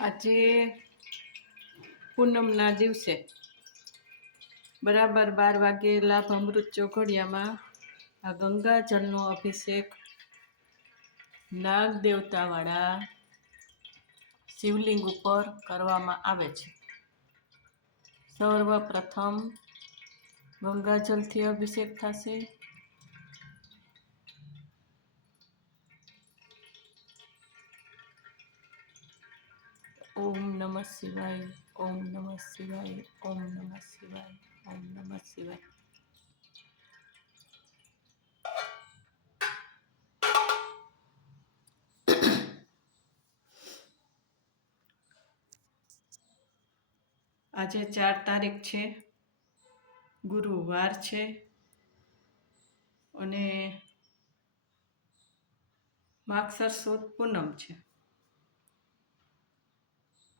આજે પૂનમના દિવસે બરાબર 12 વાગે લાભ અમૃત ચોઘડિયામાં આ ગંગાજળનો અભિષેક નાગ દેવતાવાળા શિવલિંગ ઉપર કરવામાં આવે છે। સર્વપ્રથમ ગંગાજળથી અભિષેક થશે। ઓમ નમઃ શિવાય, ઓમ નમઃ શિવાય, ઓમ નમઃ શિવાય, ઓમ નમઃ શિવાય। આજે 4 તારીખ છે, ગુરુવાર છે અને માગસર સુદ પૂનમ છે।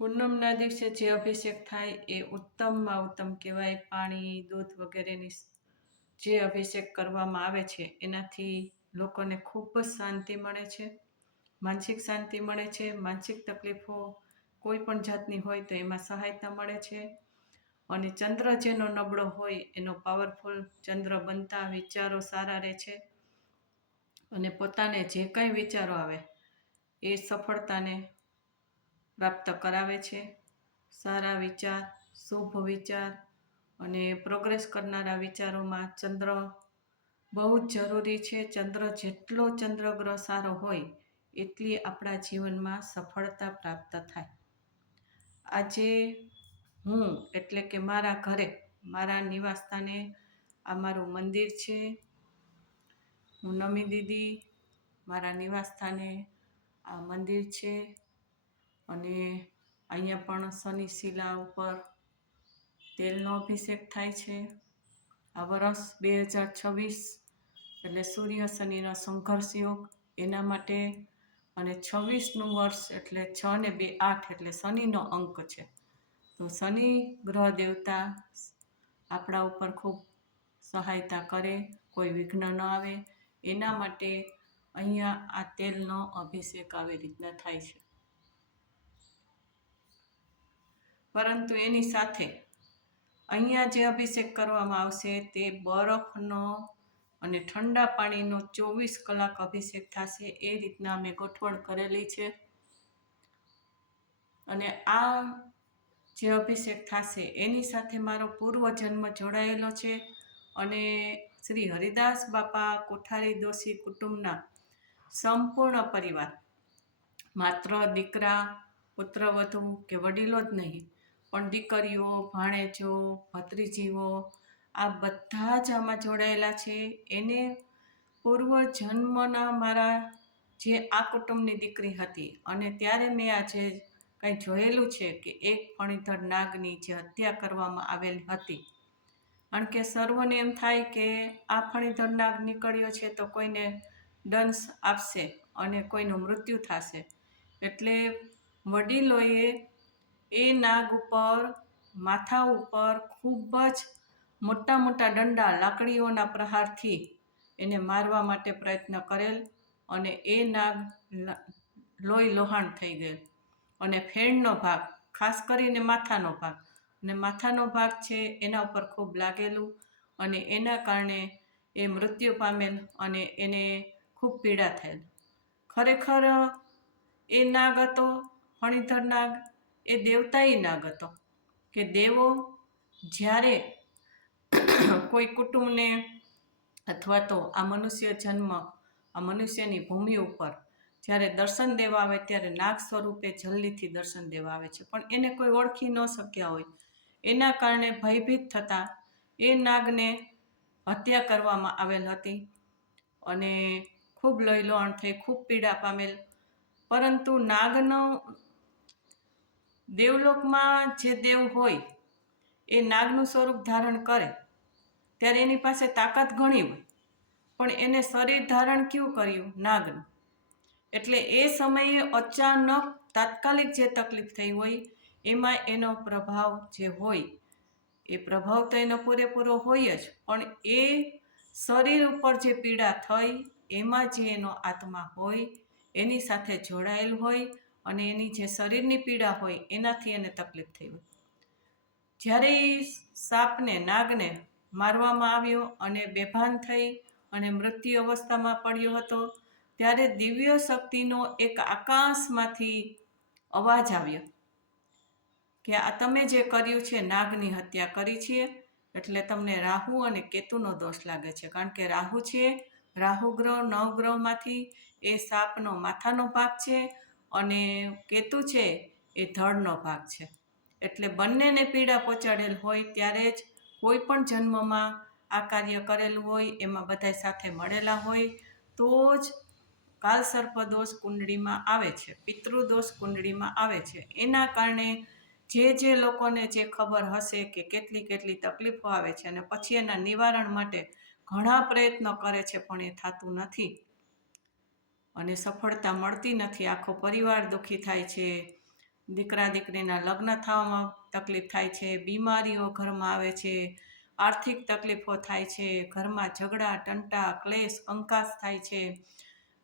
પૂનમના દિવસે જે અભિષેક થાય એ ઉત્તમમાં ઉત્તમ કહેવાય। પાણી, દૂધ વગેરેની જે અભિષેક કરવામાં આવે છે એનાથી લોકોને ખૂબ જ શાંતિ મળે છે, માનસિક શાંતિ મળે છે। માનસિક તકલીફો કોઈ પણ જાતની હોય તો એમાં સહાયતા મળે છે અને ચંદ્ર જેનો નબળો હોય એનો પાવરફુલ ચંદ્ર બનતા વિચારો સારા રહે છે અને પોતાને જે કંઈ વિચારો આવે એ સફળતાને પ્રાપ્ત કરાવે છે। સારા વિચાર, શુભ વિચાર અને પ્રોગ્રેસ કરનારા વિચારોમાં ચંદ્ર બહુ જ જરૂરી છે। ચંદ્ર જેટલો ચંદ્રગ્રહ સારો હોય એટલી આપણા જીવનમાં સફળતા પ્રાપ્ત થાય। આજે હું એટલે કે મારા ઘરે, મારા નિવાસસ્થાને આ મારું મંદિર છે। હું નમી દીદી, મારા નિવાસસ્થાને આ મંદિર છે અને અહીંયા પણ શનિ શિલા ઉપર તેલનો અભિષેક થાય છે। આ વર્ષ 2026 એટલે સૂર્ય શનિનો સંઘર્ષ યોગ એના માટે અને 26નું વર્ષ એટલે 6 ને 2 8 એટલે શનિનો અંક છે। તો શનિ ગ્રહ દેવતા આપણા ઉપર ખૂબ સહાયતા કરે, કોઈ વિઘ્ન ન આવે એના માટે અહીંયા આ તેલનો અભિષેક આવી રીતના થાય છે। પરંતુ એની સાથે અહીંયા જે અભિષેક કરવામાં આવશે તે બરફનો અને ઠંડા પાણીનો 24 કલાક અભિષેક થશે। એ રીતના અમે ગોઠવણ કરેલી છે અને આ જે અભિષેક થશે એની સાથે મારો પૂર્વજન્મ જોડાયેલો છે અને શ્રી હરિદાસ બાપા કોઠારી દોશી કુટુંબના સંપૂર્ણ પરિવાર, માત્ર દીકરા, પુત્રવધુ કે વડીલો જ નહીં પણ દીકરીઓ, ભાણેજો, ભત્રીજીઓ આ બધા જ આમાં જોડાયેલા છે। એને પૂર્વજન્મના મારા જે આ કુટુંબની દીકરી હતી અને ત્યારે મેં આજે કંઈ જોયેલું છે કે એક ફણીધર નાગની જે હત્યા કરવામાં આવેલી હતી, કારણ કે સર્વને એમ થાય કે આ ફણીધર નાગ નીકળ્યો છે તો કોઈને દંશ આપશે અને કોઈનું મૃત્યુ થશે, એટલે વડીલોએ એ નાગ ઉપર, માથા ઉપર ખૂબ જ મોટા મોટા દંડા લાકડીઓના પ્રહારથી એને મારવા માટે પ્રયત્ન કરેલ અને એ નાગ લોહી લોહાણ થઈ ગયેલ અને ફેણનો ભાગ, ખાસ કરીને માથાનો ભાગ, અને માથાનો ભાગ છે એના ઉપર ખૂબ લાગેલું અને એના કારણે એ મૃત્યુ પામેલ અને એને ખૂબ પીડા થયેલ। ખરેખર એ નાગ હતો, ફણીધર નાગ, એ દેવતાઈ નાગ હતો કે દેવો જ્યારે કોઈ કુટુંબને અથવા તો આ મનુષ્ય જન્મ, આ મનુષ્યની ભૂમિ ઉપર જ્યારે દર્શન દેવા આવે ત્યારે નાગ સ્વરૂપે જલ્દીથી દર્શન દેવા આવે છે, પણ એને કોઈ ઓળખી ન શક્યા હોય એના કારણે ભયભીત થતાં એ નાગને હત્યા કરવામાં આવેલ હતી અને ખૂબ લોહીલોહણ થઈ, ખૂબ પીડા પામેલ। પરંતુ નાગનો દેવલોકમાં જે દેવ હોય એ નાગનું સ્વરૂપ ધારણ કરે ત્યારે એની પાસે તાકાત ઘણી હોય, પણ એને શરીર ધારણ ક્યું કર્યું? નાગનું। એટલે એ સમયે અચાનક તાત્કાલિક જે તકલીફ થઈ હોય એમાં એનો પ્રભાવ જે હોય એ પ્રભાવ તો એનો પૂરેપૂરો હોય જ, પણ એ શરીર ઉપર જે પીડા થઈ એમાં જે એનો આત્મા હોય એની સાથે જોડાયેલ હોય અને એની જે શરીરની પીડા હોય એનાથી એને તકલીફ થઈ હોય. જ્યારે એ સાપને નાગને મારવામાં આવ્યો અને બેભાન થઈ અને મૃત્યુ અવસ્થામાં પડ્યો હતો, ત્યારે દિવ્ય શક્તિનો એક આકાશમાંથી અવાજ આવ્યો કે આ તમે જે કર્યું છે, નાગની હત્યા કરી છે, એટલે તમને રાહુ અને કેતુનો દોષ લાગે છે. કારણ કે રાહુ છે, રાહુ ગ્રહ નવગ્રહમાંથી એ સાપનો માથાનો ભાગ છે અને કેતુ છે એ ધડનો ભાગ છે. એટલે બંનેને પીડા પહોંચાડેલ હોય ત્યારે જ કોઈ પણ જન્મમાં આ કાર્ય કરેલું હોય, એમાં બધાય સાથે મળેલા હોય તો જ કાલસર્પ દોષ કુંડળીમાં આવે છે, પિતૃદોષ કુંડળીમાં આવે છે. એના કારણે જે લોકોને જે ખબર હશે કે કેટલી કેટલી તકલીફો આવે છે અને પછી એના નિવારણ માટે ઘણા પ્રયત્નો કરે છે પણ એ થતું નથી અને સફળતા મળતી નથી. આખો પરિવાર દુઃખી થાય છે, દીકરા દીકરીના લગ્ન થવામાં તકલીફ થાય છે, બીમારીઓ ઘરમાં આવે છે, આર્થિક તકલીફો થાય છે, ઘરમાં ઝઘડા ટંટા ક્લેશ કંકાસ થાય છે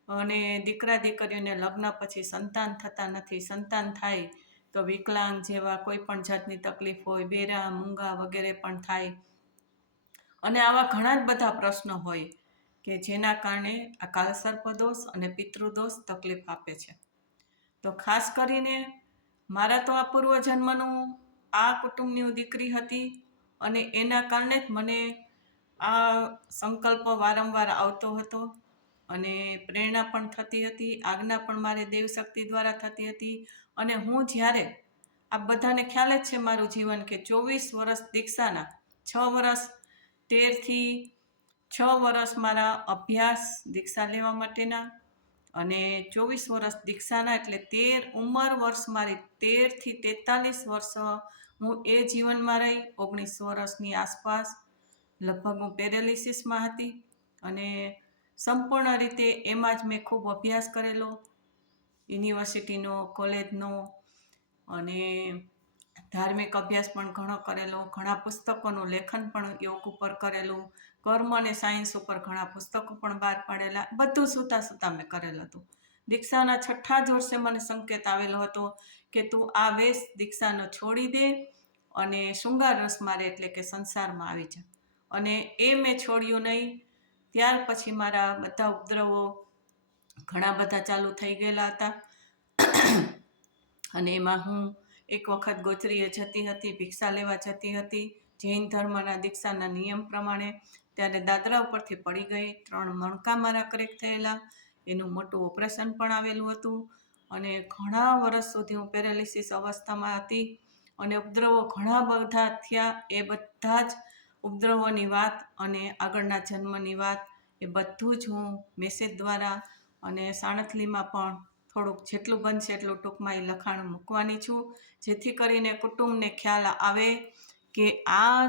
અને દીકરા દીકરીઓને લગ્ન પછી સંતાન થતા નથી, સંતાન થાય તો વિકલાંગ જેવા કોઈ પણ જાતની તકલીફ હોય, બેરા મૂંગા વગેરે પણ થાય અને આવા ઘણા જ બધા પ્રશ્નો હોય કે જેના કારણે આ કાલસર્પ દોષ અને પિતૃદોષ તકલીફ આપે છે. તો ખાસ કરીને મારા તો આ પૂર્વજન્મનું આ કુટુંબની હું દીકરી હતી અને એના કારણે જ મને આ સંકલ્પ વારંવાર આવતો હતો અને પ્રેરણા પણ થતી હતી, આજ્ઞા પણ મારે દેવશક્તિ દ્વારા થતી હતી. અને હું જ્યારે આ બધાને ખ્યાલ જ છે મારું જીવન કે 24 વર્ષ દીક્ષાના, 6 વર્ષ 13થી 6 વર્ષ મારા અભ્યાસ દીક્ષા લેવા માટેના અને 24 વર્ષ દીક્ષાના, એટલે 13 વર્ષ મારી 13થી 43 વર્ષ હું એ જીવનમાં રહી. 19 વર્ષની આસપાસ લગભગ હું પેરેલિસિસમાં હતી અને સંપૂર્ણ રીતે એમાં જ મેં ખૂબ અભ્યાસ કરેલો, યુનિવર્સિટીનો, કોલેજનો અને ધાર્મિક અભ્યાસ પણ ઘણો કરેલો, ઘણા પુસ્તકોનું લેખન પણ યોગ ઉપર કરેલું, કર્મ અને સાયન્સ ઉપર ઘણા પુસ્તકો પણ બહાર પાડેલા, બધું સૂતા મેં કરેલું હતું. દીક્ષાના 6ઠા જ વર્ષે મને સંકેત આવેલો હતો કે તું આ વેશ દીક્ષાનો છોડી દે અને શૃંગાર રસ મારે એટલે કે સંસારમાં આવી જા. અને એ મેં છોડ્યું નહીં. ત્યાર પછી મારા બધા ઉપદ્રવો ઘણા બધા ચાલુ થઈ ગયેલા હતા અને એમાં હું એક વખત ગોચરીએ જતી હતી, ભિક્ષા લેવા જતી હતી જૈન ધર્મના દીક્ષાના નિયમ પ્રમાણે. ત્યારે દાદરા ઉપરથી પડી ગઈ, 3 મણકા મારા ક્રેક થયેલા, એનું મોટું ઓપરેશન પણ આવેલું હતું અને ઘણા વર્ષ સુધી હું પેરાલિસિસ અવસ્થામાં હતી અને ઉપદ્રવો ઘણા બધા થયા. એ બધા જ ઉપદ્રવોની વાત અને આગળના જન્મની વાત એ બધું જ હું મેસેજ દ્વારા અને સાણથલીમાં પણ થોડુંક જેટલું બનશે એટલું ટૂંકમાં એ લખાણ મૂકવાની છું, જેથી કરીને કુટુંબને ખ્યાલ આવે કે આ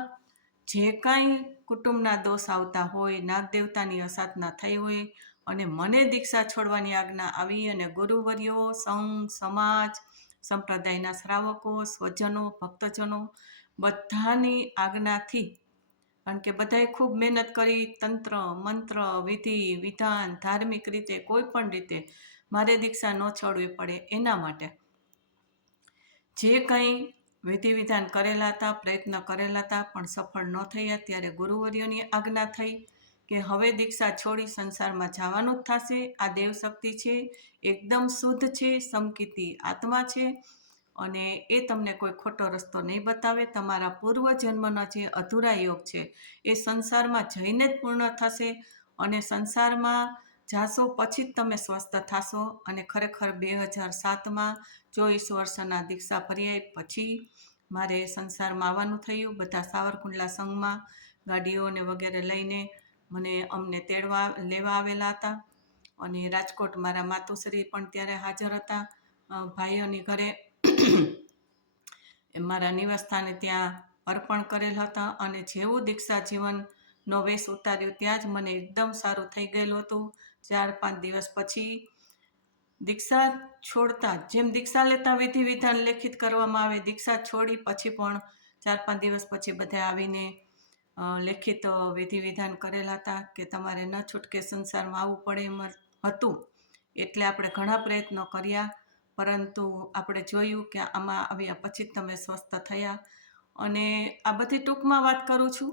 જે કાંઈ કુટુંબના દોષ આવતા હોય, નાગદેવતાની અસાધના થઈ હોય અને મને દીક્ષા છોડવાની આજ્ઞા આવી અને ગુરુવર્યો, સંઘ, સમાજ, સંપ્રદાયના શ્રાવકો, સ્વજનો, ભક્તજનો બધાની આજ્ઞાથી, કારણ કે બધાએ ખૂબ મહેનત કરી, તંત્ર મંત્ર વિધિ વિધાન ધાર્મિક રીતે કોઈ પણ રીતે મારે દીક્ષા ન છોડવી પડે એના માટે જે કંઈ વિધિ વિધાન કરેલા હતા, પ્રયત્ન કરેલા હતા પણ સફળ ન થયા, ત્યારે ગુરુવર્યોની આજ્ઞા થઈ કે હવે દીક્ષા છોડી સંસારમાં જવાનું જ થશે. આ દેવશક્તિ છે, એકદમ શુદ્ધ છે, સમકીતી આત્મા છે અને એ તમને કોઈ ખોટો રસ્તો નહીં બતાવે. તમારા પૂર્વજન્મનો જે અધૂરા યોગ છે એ સંસારમાં જઈને જ પૂર્ણ થશે અને સંસારમાં જાશો પછી જ તમે સ્વસ્થ થશો. અને ખરેખર 2007માં 24 વર્ષના દીક્ષા પર્યાય પછી મારે સંસારમાં આવવાનું થયું. બધા સાવરકુંડલા સંઘમાં ગાડીઓને વગેરે લઈને અમને તેડવા લેવા આવેલા હતા અને રાજકોટ મારા માતુશ્રી પણ ત્યારે હાજર હતા, ભાઈઓની ઘરે મારા નિવાસસ્થાને ત્યાં અર્પણ કરેલ હતા અને જેવું દીક્ષા જીવનનો વેશ ઉતાર્યો ત્યાં જ મને એકદમ સારું થઈ ગયેલું હતું. 4-5 દિવસ પછી દીક્ષા છોડતા, જેમ દીક્ષા લેતા વિધિ વિધાન લેખિત કરવામાં આવે, દીક્ષા છોડી પછી પણ 4-5 દિવસ પછી બધા આવીને લેખિત વિધિ વિધાન કરેલા હતા કે તમારે ન છૂટકે સંસારમાં આવવું પડે એમ હતું. એટલે આપણે ઘણા પ્રયત્નો કર્યા પરંતુ આપણે જોયું કે આમાં આવ્યા પછી જ તમે સ્વસ્થ થયા. અને આ બધી ટૂંકમાં વાત કરું છું.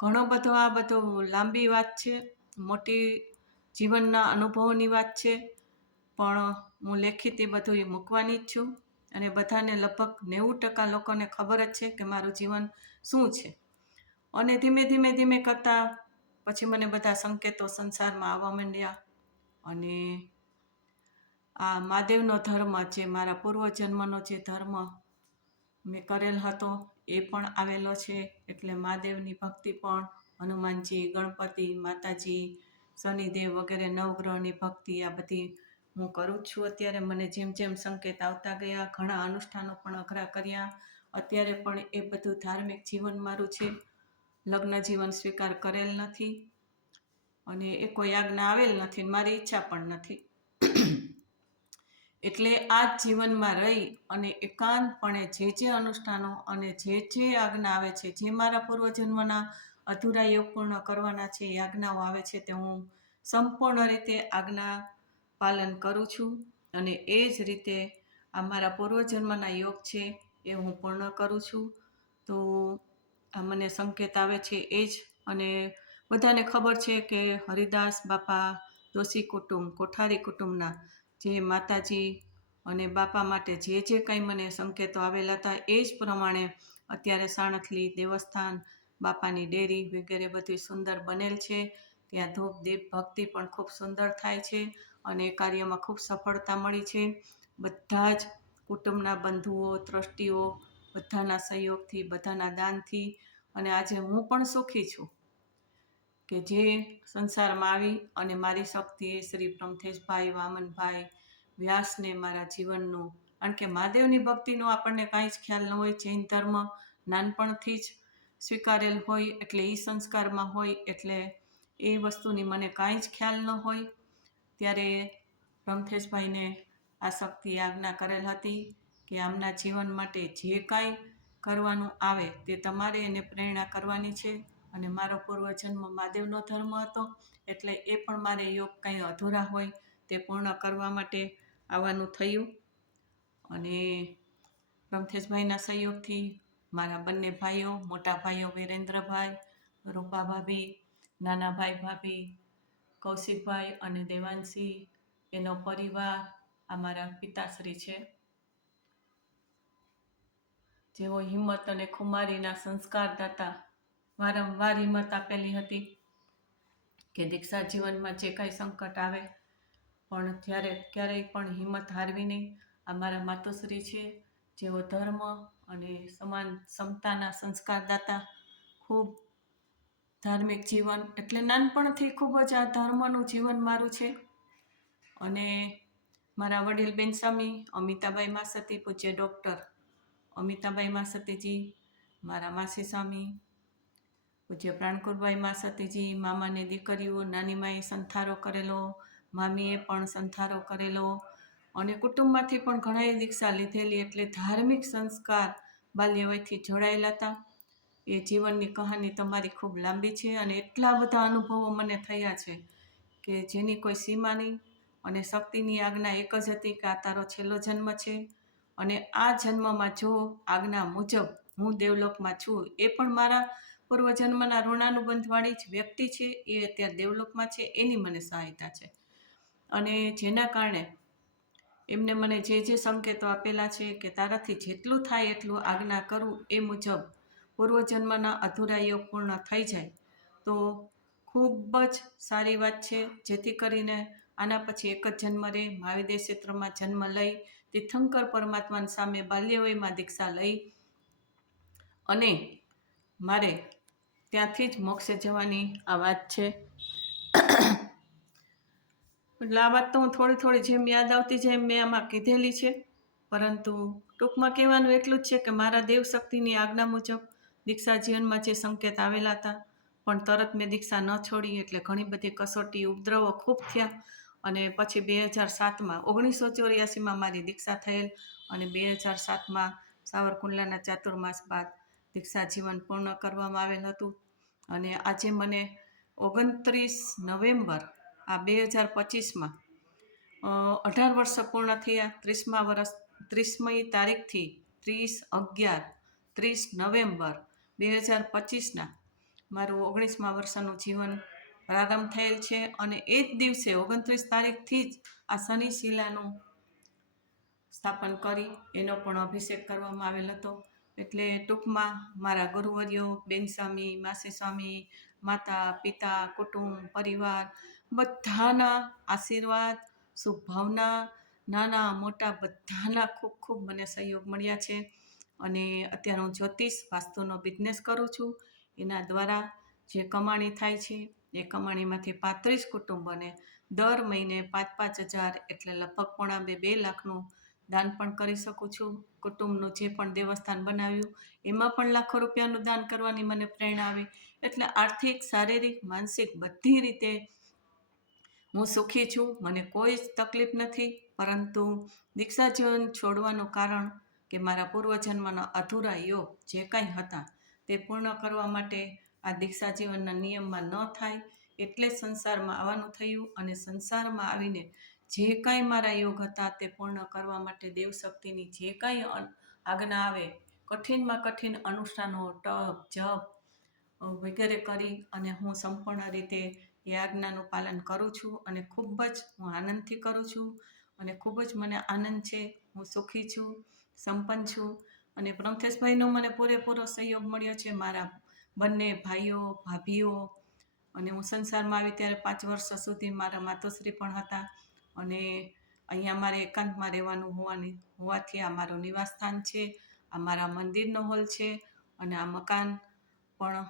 ઘણો બધો આ બધો લાંબી વાત છે, મોટી જીવનના અનુભવોની વાત છે, પણ હું લેખિત એ બધું મૂકવાની જ છું. અને બધાને લગભગ 90% લોકોને ખબર જ છે કે મારું જીવન શું છે. અને ધીમે ધીમે ધીમે કરતાં પછી મને બધા સંકેતો સંસારમાં આવવા માંડ્યા. અને આ મહાદેવનો ધર્મ, જે મારા પૂર્વજન્મનો જે ધર્મ મેં કરેલ હતો એ પણ આવેલો છે. એટલે મહાદેવની ભક્તિ પણ, હનુમાનજી, ગણપતિ, માતાજી, શનિદેવ વગેરે નવગ્રહની ભક્તિ, આ બધી હું કરું જ છું. અત્યારે મને જેમ જેમ સંકેત આવતા ગયા, ઘણા અનુષ્ઠાનો પણ અઘરા કર્યા. અત્યારે પણ એ બધું ધાર્મિક જીવન મારું છે. લગ્ન જીવન સ્વીકાર કરેલ નથી અને એ કોઈ આજ્ઞા આવેલ નથી, મારી ઈચ્છા પણ નથી. એટલે આ જ જીવનમાં રહી અને એકાંતપણે જે અનુષ્ઠાનો અને જે આજ્ઞા આવે છે, જે મારા પૂર્વજન્મના અધૂરા યોગ પૂર્ણ કરવાના છે, એ આજ્ઞાઓ આવે છે, તે હું સંપૂર્ણ રીતે આજ્ઞા પાલન કરું છું. અને એ જ રીતે આ મારા પૂર્વજન્મના યોગ છે એ હું પૂર્ણ કરું છું. તો આ મને સંકેત આવે છે એ જ. અને બધાને ખબર છે કે હરિદાસ બાપા દોશી કુટુંબ, કોઠારી કુટુંબના જે માતાજી અને બાપા માટે જે કંઈ મને સંકેતો આવેલા હતા, એ જ પ્રમાણે અત્યારે સાણથલી દેવસ્થાન, બાપાની ડેરી વગેરે બધું સુંદર બનેલ છે. ત્યાં ધૂપ દીપ ભક્તિ પણ ખૂબ સુંદર થાય છે અને એ કાર્યમાં ખૂબ સફળતા મળી છે. બધા જ કુટુંબના બંધુઓ, ટ્રસ્ટીઓ બધાના સહયોગથી, બધાના દાનથી. અને આજે હું પણ સુખી છું કે જે સંસારમાં આવી અને મારી શક્તિએ શ્રી બ્રહ્મથેશભાઈ વામનભાઈ વ્યાસને મારા જીવનનું, કારણ કે મહાદેવની ભક્તિનો આપણને કાંઈ જ ખ્યાલ ન હોય. જૈન ધર્મ નાનપણથી જ સ્વીકારેલ હોય એટલે એ સંસ્કારમાં હોય, એટલે એ વસ્તુની મને કાંઈ જ ખ્યાલ ન હોય. ત્યારે બ્રહ્મથેશભાઈને આ શક્તિએ આજ્ઞા કરેલ હતી કે આમના જીવન માટે જે કાંઈ કરવાનું આવે તે તમારે એને પ્રેરણા કરવાની છે. અને મારો પૂર્વજન્મ મહાદેવનો ધર્મ હતો એટલે એ પણ મારે યોગ કંઈ અધૂરા હોય તે પૂર્ણ કરવા માટે આવવાનું થયું. અને બ્રહ્મથેશભાઈના સહયોગથી મારા બંને ભાઈઓ, મોટા ભાઈઓ વિરેન્દ્રભાઈ, રૂપા ભાભી, નાના ભાઈ ભાભી, કૌશિકભાઈ અને દેવાંશી, એનો પરિવાર, અમારા પિતાશ્રી છે, જેઓ હિંમત અને ખુમારીના સંસ્કારદાતા, વારંવાર હિંમત આપેલી હતી કે દીક્ષા જીવનમાં જે કાંઈ સંકટ આવે પણ ક્યારેય પણ હિંમત હારવી નહીં. અમારા માતુશ્રી છે, જેઓ ધર્મ અને સમાન સમતાના સંસ્કારદાતા. ખૂબ ધાર્મિક જીવન, એટલે નાનપણથી ખૂબ જ આ ધર્મનું જીવન મારું છે. અને મારા વડીલ બેન સ્વામી અમિતાબાઈ માસતી, પૂજ્ય ડૉક્ટર અમિતાબાઈ માસતીજી, મારા માસી સ્વામી પૂજ્ય પ્રાણકુરબાઈ માસતીજી, મામાની દીકરીઓ, નાની માએ સંથારો કરેલો, મામીએ પણ સંથારો કરેલો અને કુટુંબમાંથી પણ ઘણાએ દીક્ષા લીધેલી. એટલે ધાર્મિક સંસ્કાર બાલ્યવયથી જોડાયેલા હતા. એ જીવનની કહાની તમારી ખૂબ લાંબી છે અને એટલા બધા અનુભવો મને થયા છે કે જેની કોઈ સીમા નહીં. અને શક્તિની આજ્ઞા એક જ હતી કે આ તારો છેલ્લો જન્મ છે અને આ જન્મમાં જો આજ્ઞા મુજબ હું દેવલોકમાં છું, એ પણ મારા પૂર્વજન્મના ઋણાનુબંધવાળી જ વ્યક્તિ છે, એ અત્યારે દેવલોકમાં છે, એની મને સહાયતા છે. અને જેના કારણે એમને મને જે સંકેતો આપેલા છે કે તારાથી જેટલું થાય એટલું આજ્ઞા કરું એ મુજબ પૂર્વજન્મના અધૂરા યોગ પૂર્ણ થઈ જાય તો ખૂબ જ સારી વાત છે. જેથી કરીને આના પછી એક જ જન્મ રહે, મહાવિદ્ય ક્ષેત્રમાં જન્મ લઈ, તીર્થંકર પરમાત્માની સામે બાલ્યવયમાં દીક્ષા લઈ અને મારે ત્યાંથી જ મોક્ષે જવાની આ વાત છે. એટલે આ વાત તો હું થોડી જેમ યાદ આવતી જાય મેં આમાં કીધેલી છે, પરંતુ ટૂંકમાં કહેવાનું એટલું જ છે કે મારા દેવ શક્તિની આજ્ઞા મુજબ દીક્ષા જીવનમાં જે સંકેત આવેલા હતા, પણ તરત મેં દીક્ષા ન છોડી. એટલે ઘણી બધી કસોટી, ઉપદ્રવો ખૂબ થયા. અને પછી 2007માં 1984માં મારી દીક્ષા થયેલ અને 2007માં સાવરકુંડલાના ચાતુર્માસ બાદ દીક્ષા જીવન પૂર્ણ કરવામાં આવેલ હતું. અને આજે મને 29 નવેમ્બર આ 2025માં 18 વર્ષ પૂર્ણ થયા. 30મી તારીખથી 30/11/30 નવેમ્બર 2025ના મારું 19મા વર્ષનું જીવન પ્રારંભ થયેલ છે. અને એ જ દિવસે 29 તારીખથી જ આ શનિ શિલાનું સ્થાપન કરી એનો પણ અભિષેક કરવામાં આવેલ હતો. એટલે ટૂંકમાં મારા ગુરુવર્યો, બેન સ્વામી, માસી સ્વામી, માતા પિતા, કુટુંબ, પરિવાર બધાના આશીર્વાદ, શુભભાવના, નાના મોટા બધાના ખૂબ ખૂબ મને સહયોગ મળ્યા છે. અને અત્યારે હું જ્યોતિષ વાસ્તુનો બિઝનેસ કરું છું. એના દ્વારા જે કમાણી થાય છે એ કમાણીમાંથી 35 કુટુંબોને દર મહિને 5,000 એટલે લગભગ 1.5-2 લાખનું દાન પણ કરી શકું છું. કુટુંબનું જે પણ દેવસ્થાન બનાવ્યું એમાં પણ લાખો રૂપિયાનું દાન કરવાની મને પ્રેરણા આવી. એટલે આર્થિક, શારીરિક, માનસિક બધી રીતે હું સુખી છું. મને કોઈ જ તકલીફ નથી. પરંતુ દીક્ષા જીવન છોડવાનું કારણ કે મારા પૂર્વજન્મના અધૂરા યોગ જે કાંઈ હતા તે પૂર્ણ કરવા માટે આ દીક્ષા જીવનના નિયમમાં ન થાય એટલે સંસારમાં આવવાનું થયું. અને સંસારમાં આવીને જે કાંઈ મારા યોગ હતા તે પૂર્ણ કરવા માટે દેવશક્તિની જે કાંઈ આજ્ઞા આવે, કઠિનમાં કઠિન અનુષ્ઠાનો, તપ, જપ વગેરે કરી અને હું સંપૂર્ણ રીતે એ આજ્ઞાનું પાલન કરું છું. અને ખૂબ જ હું આનંદથી કરું છું. અને ખૂબ જ મને આનંદ છે. હું સુખી છું, સંપન્ન છું. અને બ્રહ્મકેશભાઈનો મને પૂરેપૂરો સહયોગ મળ્યો છે. મારા બંને ભાઈઓ, ભાભીઓ. અને હું સંસારમાં આવી ત્યારે 5 વર્ષ સુધી મારા માતોશ્રી પણ હતા. અને અહીંયા મારે એકાંતમાં રહેવાનું હોવાથી આ મારું નિવાસસ્થાન છે. આ મારા મંદિરનો હોલ છે. અને આ મકાન પણ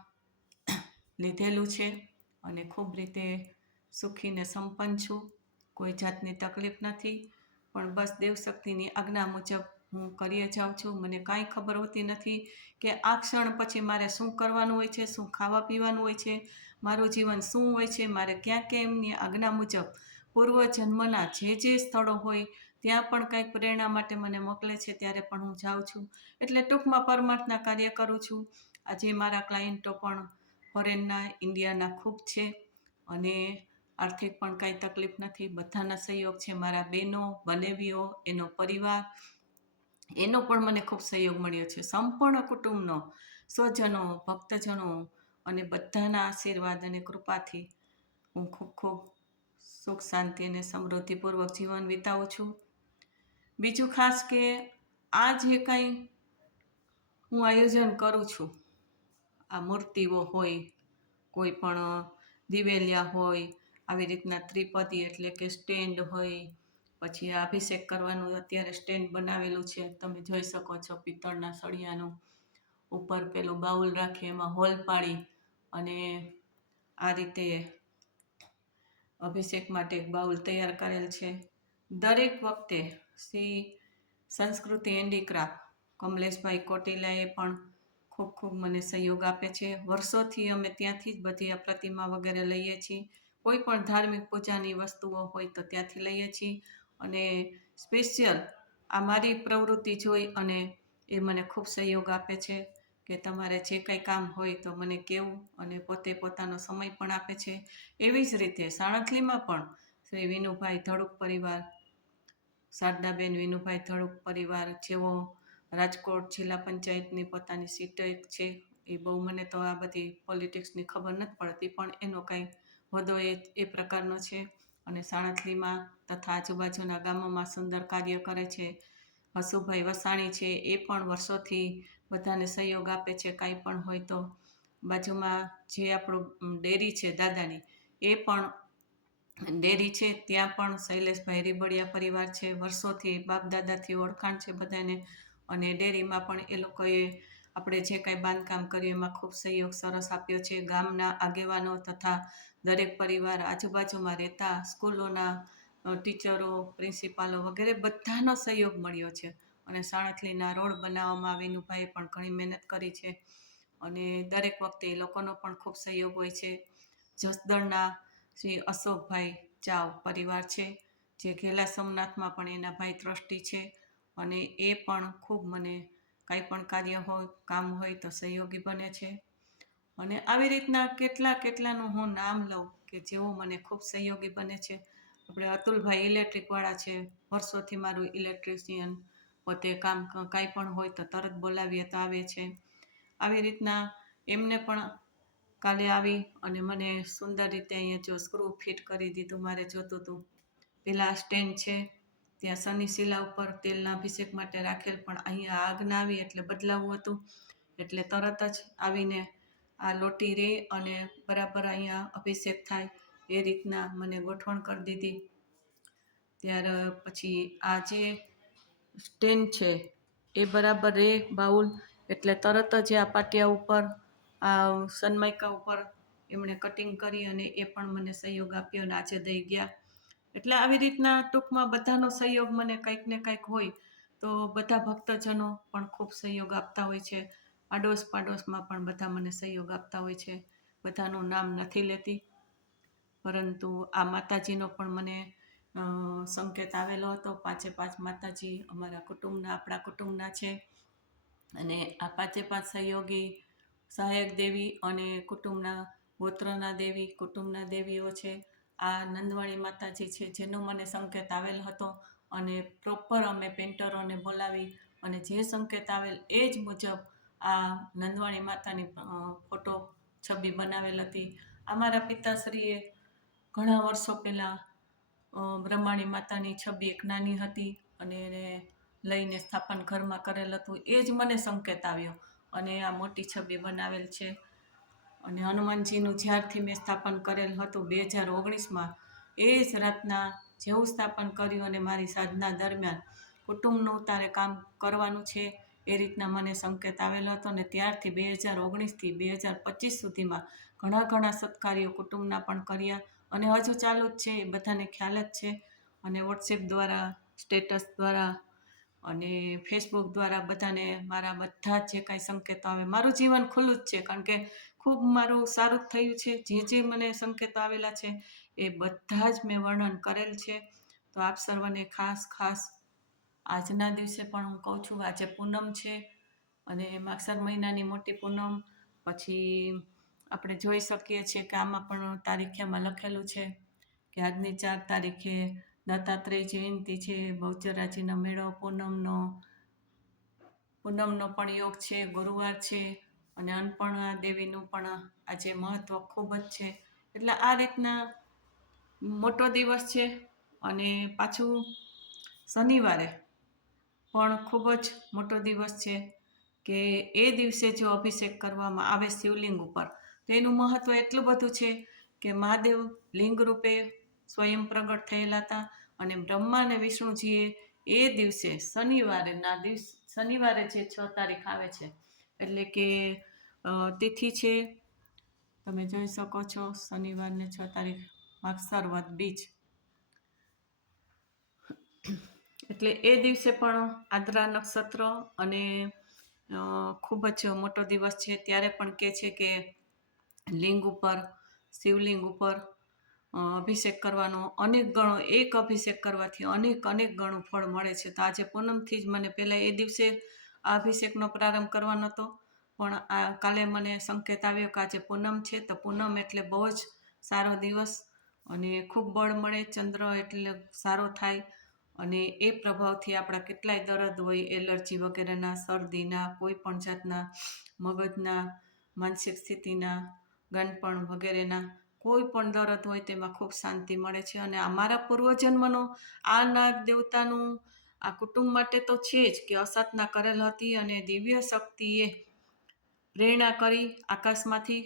લીધેલું છે. અને ખૂબ રીતે સુખી ને સંપન્ન છું. કોઈ જાતની તકલીફ નથી. પણ બસ દેવશક્તિની આજ્ઞા મુજબ હું કરીએ જાઉં છું. મને કાંઈ ખબર હોતી નથી કે આ ક્ષણ પછી મારે શું કરવાનું હોય છે, શું ખાવા પીવાનું હોય છે, મારું જીવન શું હોય છે, મારે ક્યાં ક્યાં એમની આજ્ઞા મુજબ પૂર્વજન્મના જે સ્થળો હોય ત્યાં પણ કંઈક પ્રેરણા માટે મને મોકલે છે ત્યારે પણ હું જાઉં છું. એટલે ટૂંકમાં પરમાર્થના કાર્ય કરું છું. આજે મારા ક્લાયન્ટો પણ ફોરેનના, ઇન્ડિયાના ખૂબ છે. અને આર્થિક પણ કાંઈ તકલીફ નથી. બધાના સહયોગ છે. મારા બહેનો, બનેવીઓ, એનો પરિવાર, એનો પણ મને ખૂબ સહયોગ મળ્યો છે. સંપૂર્ણ કુટુંબનો, સ્વજનો, ભક્તજનો અને બધાના આશીર્વાદ અને કૃપાથી હું ખૂબ ખૂબ સુખ, શાંતિ અને સમૃદ્ધિપૂર્વક જીવન વિતાવું છું. બીજું ખાસ કે આ જે કાંઈ હું આયોજન કરું છું, આ મૂર્તિઓ હોય, કોઈ પણ દિવેલિયા હોય, આવી રીતના ત્રિપદી એટલે કે સ્ટેન્ડ હોય, પછી આ અભિષેક કરવાનું અત્યારે સ્ટેન્ડ બનાવેલું છે, તમે જોઈ શકો છો, પિત્તળના સળિયાનું. ઉપર પેલું બાઉલ રાખી એમાં હોલ પાડી અને આ રીતે અભિષેક માટે એક બાઉલ તૈયાર કરેલ છે. દરેક વખતે શ્રી સંસ્કૃતિ હેન્ડીક્રાફ્ટ કમલેશભાઈ કોટીલાએ પણ ખૂબ ખૂબ મને સહયોગ આપે છે. વર્ષોથી અમે ત્યાંથી જ બધી આ પ્રતિમા વગેરે લઈએ છીએ. કોઈ પણ ધાર્મિક પૂજાની વસ્તુઓ હોય તો ત્યાંથી લઈએ છીએ. અને સ્પેશિયલ આ મારી પ્રવૃત્તિ જોઈ અને એ મને ખૂબ સહયોગ આપે છે કે તમારે જે કંઈ કામ હોય તો મને કહેવું. અને પોતે પોતાનો સમય પણ આપે છે. એવી જ રીતે સાણથલીમાં પણ શ્રી વિનુભાઈ ધડુક પરિવાર, શારદાબેન વિનુભાઈ ધડુક પરિવાર, જેઓ રાજકોટ જિલ્લા પંચાયતની પોતાની સીટ છે. એ બહુ મને તો આ બધી પોલિટિક્સની ખબર નથી પડતી, પણ એનો કાંઈ હોદ્દો એ પ્રકારનો છે. અને સાણથલીમાં તથા આજુબાજુના ગામોમાં સુંદર કાર્ય કરે છે. હસુભાઈ વસાણી છે, એ પણ વર્ષોથી બધાને સહયોગ આપે છે. કાંઈ પણ હોય તો બાજુમાં જે આપણું ડેરી છે દાદાની, એ પણ ડેરી છે, ત્યાં પણ શૈલેષભાઈ રીબડિયા પરિવાર છે. વર્ષોથી બાપ દાદાથી ઓળખાણ છે બધાને. અને ડેરીમાં પણ એ લોકોએ આપણે જે કાંઈ બાંધકામ કર્યું એમાં ખૂબ સહયોગ સરસ આપ્યો છે. ગામના આગેવાનો તથા દરેક પરિવાર, આજુબાજુમાં રહેતા સ્કૂલોના ટીચરો, પ્રિન્સિપાલો વગેરે બધાનો સહયોગ મળ્યો છે. અને સાણથલીના રોડ બનાવવામાં વિનુભાઈએ પણ ઘણી મહેનત કરી છે. અને દરેક વખતે એ લોકોનો પણ ખૂબ સહયોગ હોય છે. જસદણના શ્રી અશોકભાઈ ચાવ પરિવાર છે, જે ઘેલા સોમનાથમાં પણ એના ભાઈ ટ્રસ્ટી છે. અને એ પણ ખૂબ મને કાંઈ પણ કાર્ય હોય, કામ હોય તો સહયોગી બને છે. અને આવી રીતના કેટલાનું હું નામ લઉં કે જેઓ મને ખૂબ સહયોગી બને છે. આપણે અતુલભાઈ ઇલેક્ટ્રિકવાળા છે, વર્ષોથી મારું ઇલેક્ટ્રિશિયન, પોતે કામ કાંઈ પણ હોય તો તરત બોલાવીએ તો આવે છે. આવી રીતના એમને પણ કાલે આવી અને મને સુંદર રીતે અહીંયા જો સ્ક્રૂ ફિટ કરી દીધું મારે જોતું હતું. પેલા સ્ટેન્ડ છે ત્યાં શનિ શિલા ઉપર તેલના અભિષેક માટે રાખેલ, પણ અહીંયા આગ ના આવી એટલે બદલાવવું હતું, એટલે તરત જ આવીને આ લોટી રે અને બરાબર અહીંયા અભિષેક થાય એ રીતના મને ગોઠવણ કરી દીધી. ત્યાર પછી આ જે સ્ટેન્ડ છે એ બરાબર રે બાઉલ, એટલે તરત જ આ પાટિયા ઉપર આ સનમાઇકા ઉપર એમણે કટિંગ કરી અને એ પણ મને સહયોગ આપ્યો અને આજે દઈ ગયા. એટલે આવી રીતના ટૂંકમાં બધાનો સહયોગ મને કંઈક ને કંઈક હોય તો બધા ભક્તજનો પણ ખૂબ સહયોગ આપતા હોય છે. આડોશ પાડોશમાં પણ બધા મને સહયોગ આપતા હોય છે. બધાનું નામ નથી લેતી, પરંતુ આ માતાજીનો પણ મને સંકેત આવેલો હતો. 5 માતાજી અમારા કુટુંબના, આપણા કુટુંબના છે, અને આ 5 સહયોગી સહાયક દેવી અને કુટુંબના ગોત્રના દેવી, કુટુંબના દેવીઓ છે. આ નંદવાણી માતાજી છે જેનો મને સંકેત આવેલ હતો, અને પ્રોપર અમે પેન્ટરોને બોલાવી અને જે સંકેત આવેલ એ જ મુજબ આ નંદવાણી માતાની ફોટો છબી બનાવેલ હતી. અમારા પિતાશ્રીએ ઘણા વર્ષો પહેલાં બ્રહ્માણી માતાની છબી એક નાની હતી અને એને લઈને સ્થાપન ઘરમાં કરેલ હતું. એ જ મને સંકેત આવ્યો અને આ મોટી છબી બનાવેલ છે. અને હનુમાનજીનું જ્યારથી મેં સ્થાપન કરેલ હતું 2019માં, એ જ રાતના જેવું સ્થાપન કર્યું અને મારી સાધના દરમિયાન કુટુંબનું તારે કામ કરવાનું છે એ રીતના મને સંકેત આવેલો હતો. અને ત્યારથી 2019થી 2025 સુધીમાં ઘણા સત્કાર્યો કુટુંબના પણ કર્યા અને હજુ ચાલુ જ છે, એ બધાને ખ્યાલ જ છે. અને વોટ્સએપ દ્વારા, સ્ટેટસ દ્વારા અને ફેસબુક દ્વારા બધાને મારા બધા જે કાંઈ સંકેતો આવે, મારું જીવન ખુલ્લું જ છે, કારણ કે ખૂબ મારું સારું જ થયું છે. જે મને સંકેતો આવેલા છે એ બધા જ મેં વર્ણન કરેલ છે. તો આપ સર્વને ખાસ આજના દિવસે પણ હું કહું છું, આજે પૂનમ છે અને માગસર મહિનાની મોટી પૂનમ. પછી આપણે જોઈ શકીએ છીએ કે આમાં પણ તારીખિયામાં લખેલું છે કે આજની 4 તારીખે દત્તાત્રેય જયંતિ છે, બહુચરાજીનો મેળો, પૂનમનો પણ યોગ છે, ગુરુવાર છે, અને અન્નપૂર્ણા દેવીનું પણ આજે મહત્વ ખૂબ જ છે. એટલે આ રીતના મોટો દિવસ છે. અને પાછું શનિવારે પણ ખૂબ જ મોટો દિવસ છે કે એ દિવસે જો અભિષેક કરવામાં આવે શિવલિંગ ઉપર તો એનું મહત્વ એટલું બધું છે કે મહાદેવ લિંગ રૂપે સ્વયં પ્રગટ થયેલા હતા, અને બ્રહ્મા અને વિષ્ણુજીએ એ દિવસે શનિવારે જે 6 તારીખ આવે છે, એટલે કે તિથિ છે, તમે જોઈ શકો છો, શનિવારને 6 તારીખ માગસર વદ બીજ, એટલે એ દિવસે પણ આદ્રા નક્ષત્ર અને ખૂબ જ મોટો દિવસ છે. ત્યારે પણ કહે છે કે લિંગ ઉપર, શિવલિંગ ઉપર અભિષેક કરવાનો અનેક ગણો, એક અભિષેક કરવાથી અનેક ગણું ફળ મળે છે. તો આજે પૂનમથી જ મને પહેલાં એ દિવસે આ અભિષેકનો પ્રારંભ કરવાનો હતો, પણ આ કાલે મને સંકેત આવ્યો કે આજે પૂનમ છે, તો પૂનમ એટલે બહુ જ સારો દિવસ અને ખૂબ બળ મળે, ચંદ્ર એટલે સારો થાય, અને એ પ્રભાવથી આપણા કેટલાય દર્દ હોય, એલર્જી વગેરેના, શરદીના, કોઈ પણ જાતના મગજના, માનસિક સ્થિતિના, ગનપણ વગેરેના કોઈ પણ દર્દ હોય તેમાં ખૂબ શાંતિ મળે છે. અને અમારા પૂર્વજન્મનો આ નાગ દેવતાનું આ કુટુંબ માટે તો છે જ કે અસાધના કરેલ હતી, અને દિવ્ય શક્તિએ પ્રેરણા કરી આકાશમાંથી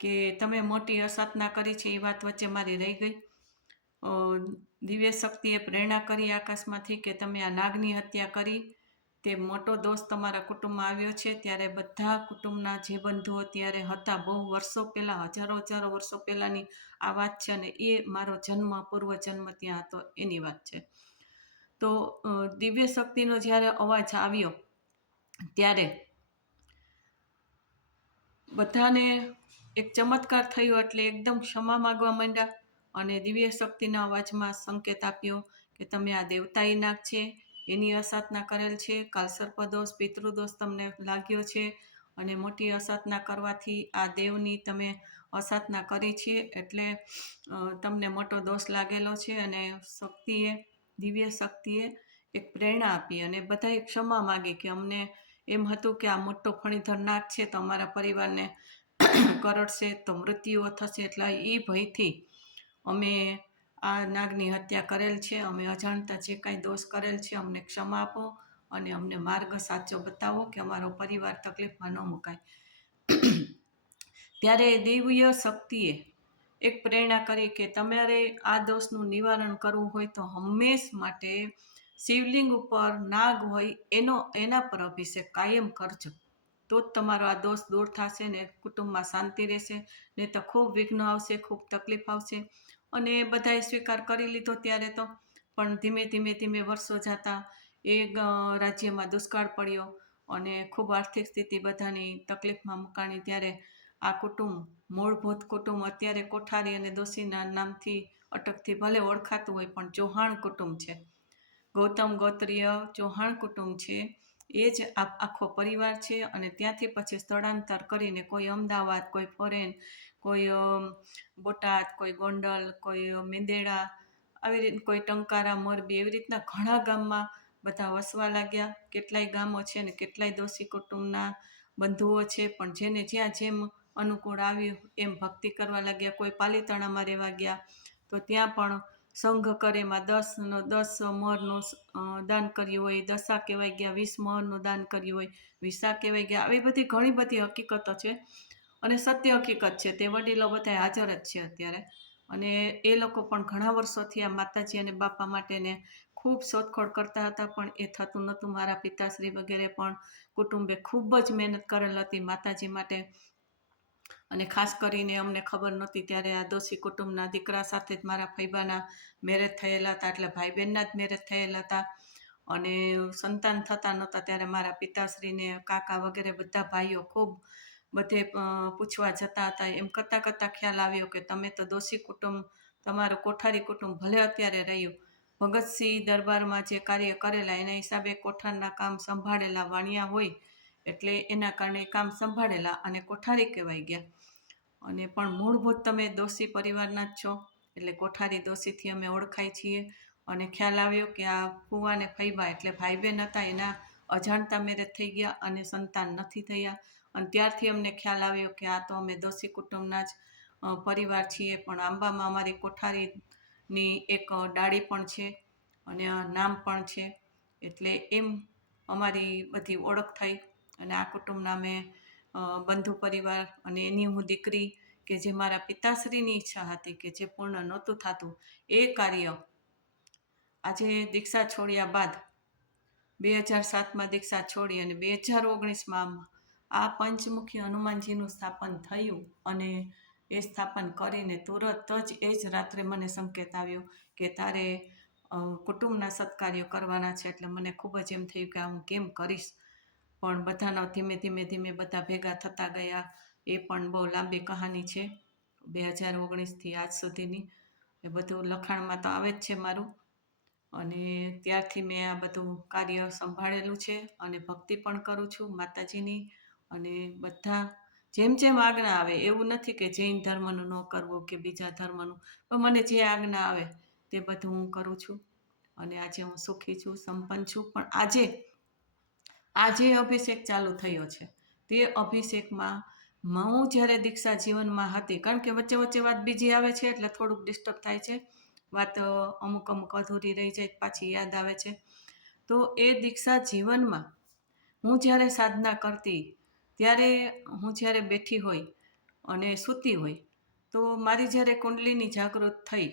કે તમે મોટી અસાધના કરી છે. એ વાત વચ્ચે મારી રહી ગઈ. દિવ્ય શક્તિએ પ્રેરણા કરી આકાશમાંથી કે તમે આ નાગની હત્યા કરી, તે મોટો દોષ તમારા કુટુંબમાં આવ્યો છે. ત્યારે બધા કુટુંબના જે બંધુઓ ત્યારે હતા, બહુ વર્ષો પહેલાં, હજારો વર્ષો પહેલાંની આ વાત છે, અને એ મારો પૂર્વજન્મ ત્યાં હતો એની વાત છે. તો દિવ્ય શક્તિનો જ્યારે અવાજ આવ્યો ત્યારે બધાને એક ચમત્કાર થયો, એટલે એકદમ ક્ષમા માગવા માંડ્યા અને દિવ્ય શક્તિના અવાજમાં સંકેત આપ્યો કે તમે આ દેવતાઈ નાગ છે, એની અસાધના કરેલ છે, કાલસર્પદોષ, પિતૃદોષ તમને લાગ્યો છે, અને મોટી અસાધના કરવાથી આ દેવની તમે અસાધના કરી છીએ એટલે તમને મોટો દોષ લાગેલો છે અને શક્તિએ, દિવ્ય શક્તિએ એક પ્રેરણા આપી અને બધાએ ક્ષમા માગી કે અમને એમ હતું કે આ મોટો ફણીધર નાગ છે તો અમારા પરિવારને કરડશે તો મૃત્યુઓ થશે, એટલે એ ભયથી અમે આ નાગની હત્યા કરેલ છે, અમે અજાણતા જે કાંઈ દોષ કરેલ છે અમને ક્ષમા આપો અને અમને માર્ગ સાચો બતાવો કે અમારો પરિવાર તકલીફમાં ન મુકાય. ત્યારે દિવ્ય શક્તિએ એક પ્રેરણા કરી કે તમારે આ દોષનું નિવારણ કરવું હોય તો હંમેશ માટે શિવલિંગ ઉપર નાગ હોય એના પર અભિષેક કાયમ કરજો, તો જ તમારો આ દોષ દૂર થશે ને કુટુંબમાં શાંતિ રહેશે, નહીં તો ખૂબ વિઘ્ન આવશે, ખૂબ તકલીફ આવશે. અને બધાએ સ્વીકાર કરી લીધો ત્યારે તો, પણ ધીમે ધીમે વર્ષો જતા એ રાજ્યમાં દુષ્કાળ પડ્યો અને ખૂબ આર્થિક સ્થિતિ બધાની તકલીફમાં મુકાણી. ત્યારે આ કુટુંબ, મૂળભૂત કુટુંબ અત્યારે કોઠારી અને દોશીના નામથી અટકથી ભલે ઓળખાતું હોય પણ ચૌહાણ કુટુંબ છે, ગૌતમ ગોત્રીય ચૌહાણ કુટુંબ છે, એ જ આખો પરિવાર છે. અને ત્યાંથી પછી સ્થળાંતર કરીને કોઈ અમદાવાદ, કોઈ ફોરેન, કોઈ બોટાદ, કોઈ ગોંડલ, કોઈ મેંદેડા, આવી રીતે કોઈ ટંકારા, મોરબી, એવી રીતના ઘણા ગામમાં બધા વસવા લાગ્યા. કેટલાય ગામો છે ને કેટલાય દોશી કુટુંબના બંધુઓ છે, પણ જેને જ્યાં જેમ અનુકૂળ આવ્યું એમ ભક્તિ કરવા લાગ્યા. કોઈ પાલીતાણામાં રહેવા ગયા તો ત્યાં પણ સંઘ કરેમાં 10 મોહરનું દાન કર્યું હોય, 10 કહેવાય ગયા, 20 મોહરનું દાન કર્યું હોય, 20 કહેવાય ગયા. આવી બધી ઘણી બધી હકીકતો છે અને સત્ય હકીકત છે. તે વડીલો બધા હાજર જ છે અત્યારે, અને એ લોકો પણ ઘણા વર્ષોથી આ માતાજી અને બાપા માટેને ખૂબ શોધખોળ કરતા હતા, પણ એ થતું નહોતું. મારા પિતાશ્રી વગેરે પણ કુટુંબે ખૂબ જ મહેનત કરેલ હતી માતાજી માટે, અને ખાસ કરીને અમને ખબર નહોતી ત્યારે આ દોશી કુટુંબના દીકરા સાથે જ મારા ફૈબાના મેરેજ થયેલા હતા, એટલે ભાઈ બહેનના જ મેરેજ થયેલા હતા. અને સંતાન થતા નહોતા ત્યારે મારા પિતાશ્રીને કાકા વગેરે બધા ભાઈઓ ખૂબ બધે પૂછવા જતા હતા. એમ કરતાં ખ્યાલ આવ્યો કે તમે તો દોશી કુટુંબ, તમારું કોઠારી કુટુંબ ભલે અત્યારે રહ્યું, ભગતસિંહ દરબારમાં જે કાર્ય કરેલા એના હિસાબે કોઠારના કામ સંભાળેલા વાણિયા હોય એટલે એના કારણે કામ સંભાળેલા અને કોઠારી કહેવાય ગયા. અને પણ મૂળભૂત તમે દોશી પરિવારના જ છો એટલે કોઠારી દોશીથી અમે ઓળખાય છીએ. અને ખ્યાલ આવ્યો કે આ ફુવા અને ફૈબા એટલે ભાઈ બહેન હતા, એના અજાણતા મેરેજ થઈ ગયા અને સંતાન નથી થયા. અને ત્યારથી અમને ખ્યાલ આવ્યો કે આ તો અમે દોશી કુટુંબના જ પરિવાર છીએ. પણ આંબામાં અમારી કોઠારીની એક ડાળી પણ છે અને નામ પણ છે, એટલે એમ અમારી બધી ઓળખ થઈ. અને આ કુટુંબના અમે બંધુ પરિવાર અને એની હું દીકરી કે જે મારા પિતાશ્રીની ઈચ્છા હતી કે જે પૂર્ણ નહોતું થતું એ કાર્ય આજે દીક્ષા છોડ્યા બાદ 2007માં દીક્ષા છોડી અને 2019માં આ પંચમુખી હનુમાનજીનું સ્થાપન થયું. અને એ સ્થાપન કરીને તુરત જ એ જ રાત્રે મને સંકેત આવ્યો કે તારે કુટુંબના સત્કાર્યો કરવાના છે. એટલે મને ખૂબ જ એમ થયું કે આ હું કેમ કરીશ, પણ બધાનો ધીમે બધા ભેગા થતા ગયા. એ પણ બહુ લાંબી કહાની છે 2019થી આજ સુધીની. એ બધું લખાણમાં તો આવે જ છે મારું. અને ત્યારથી મેં આ બધું કાર્ય સંભાળેલું છે અને ભક્તિ પણ કરું છું માતાજીની. અને બધા જેમ આજ્ઞા આવે, એવું નથી કે જૈન ધર્મનું ન કરવું કે બીજા ધર્મનું, પણ મને જે આજ્ઞા આવે તે બધું હું કરું છું. અને આજે હું સુખી છું, સંપન્ન છું. પણ આજે અભિષેક ચાલુ થયો છે તે અભિષેકમાં હું જ્યારે દીક્ષા જીવનમાં હતી, કારણ કે વચ્ચે વાત બીજી આવે છે એટલે થોડુંક ડિસ્ટર્બ થાય છે, વાત અમુક અધૂરી રહી જાય પાછી યાદ આવે છે. તો એ દીક્ષા જીવનમાં હું જ્યારે સાધના કરતી ત્યારે હું જ્યારે બેઠી હોય અને સૂતી હોય તો મારી જ્યારે કુંડલીની જાગૃત થઈ,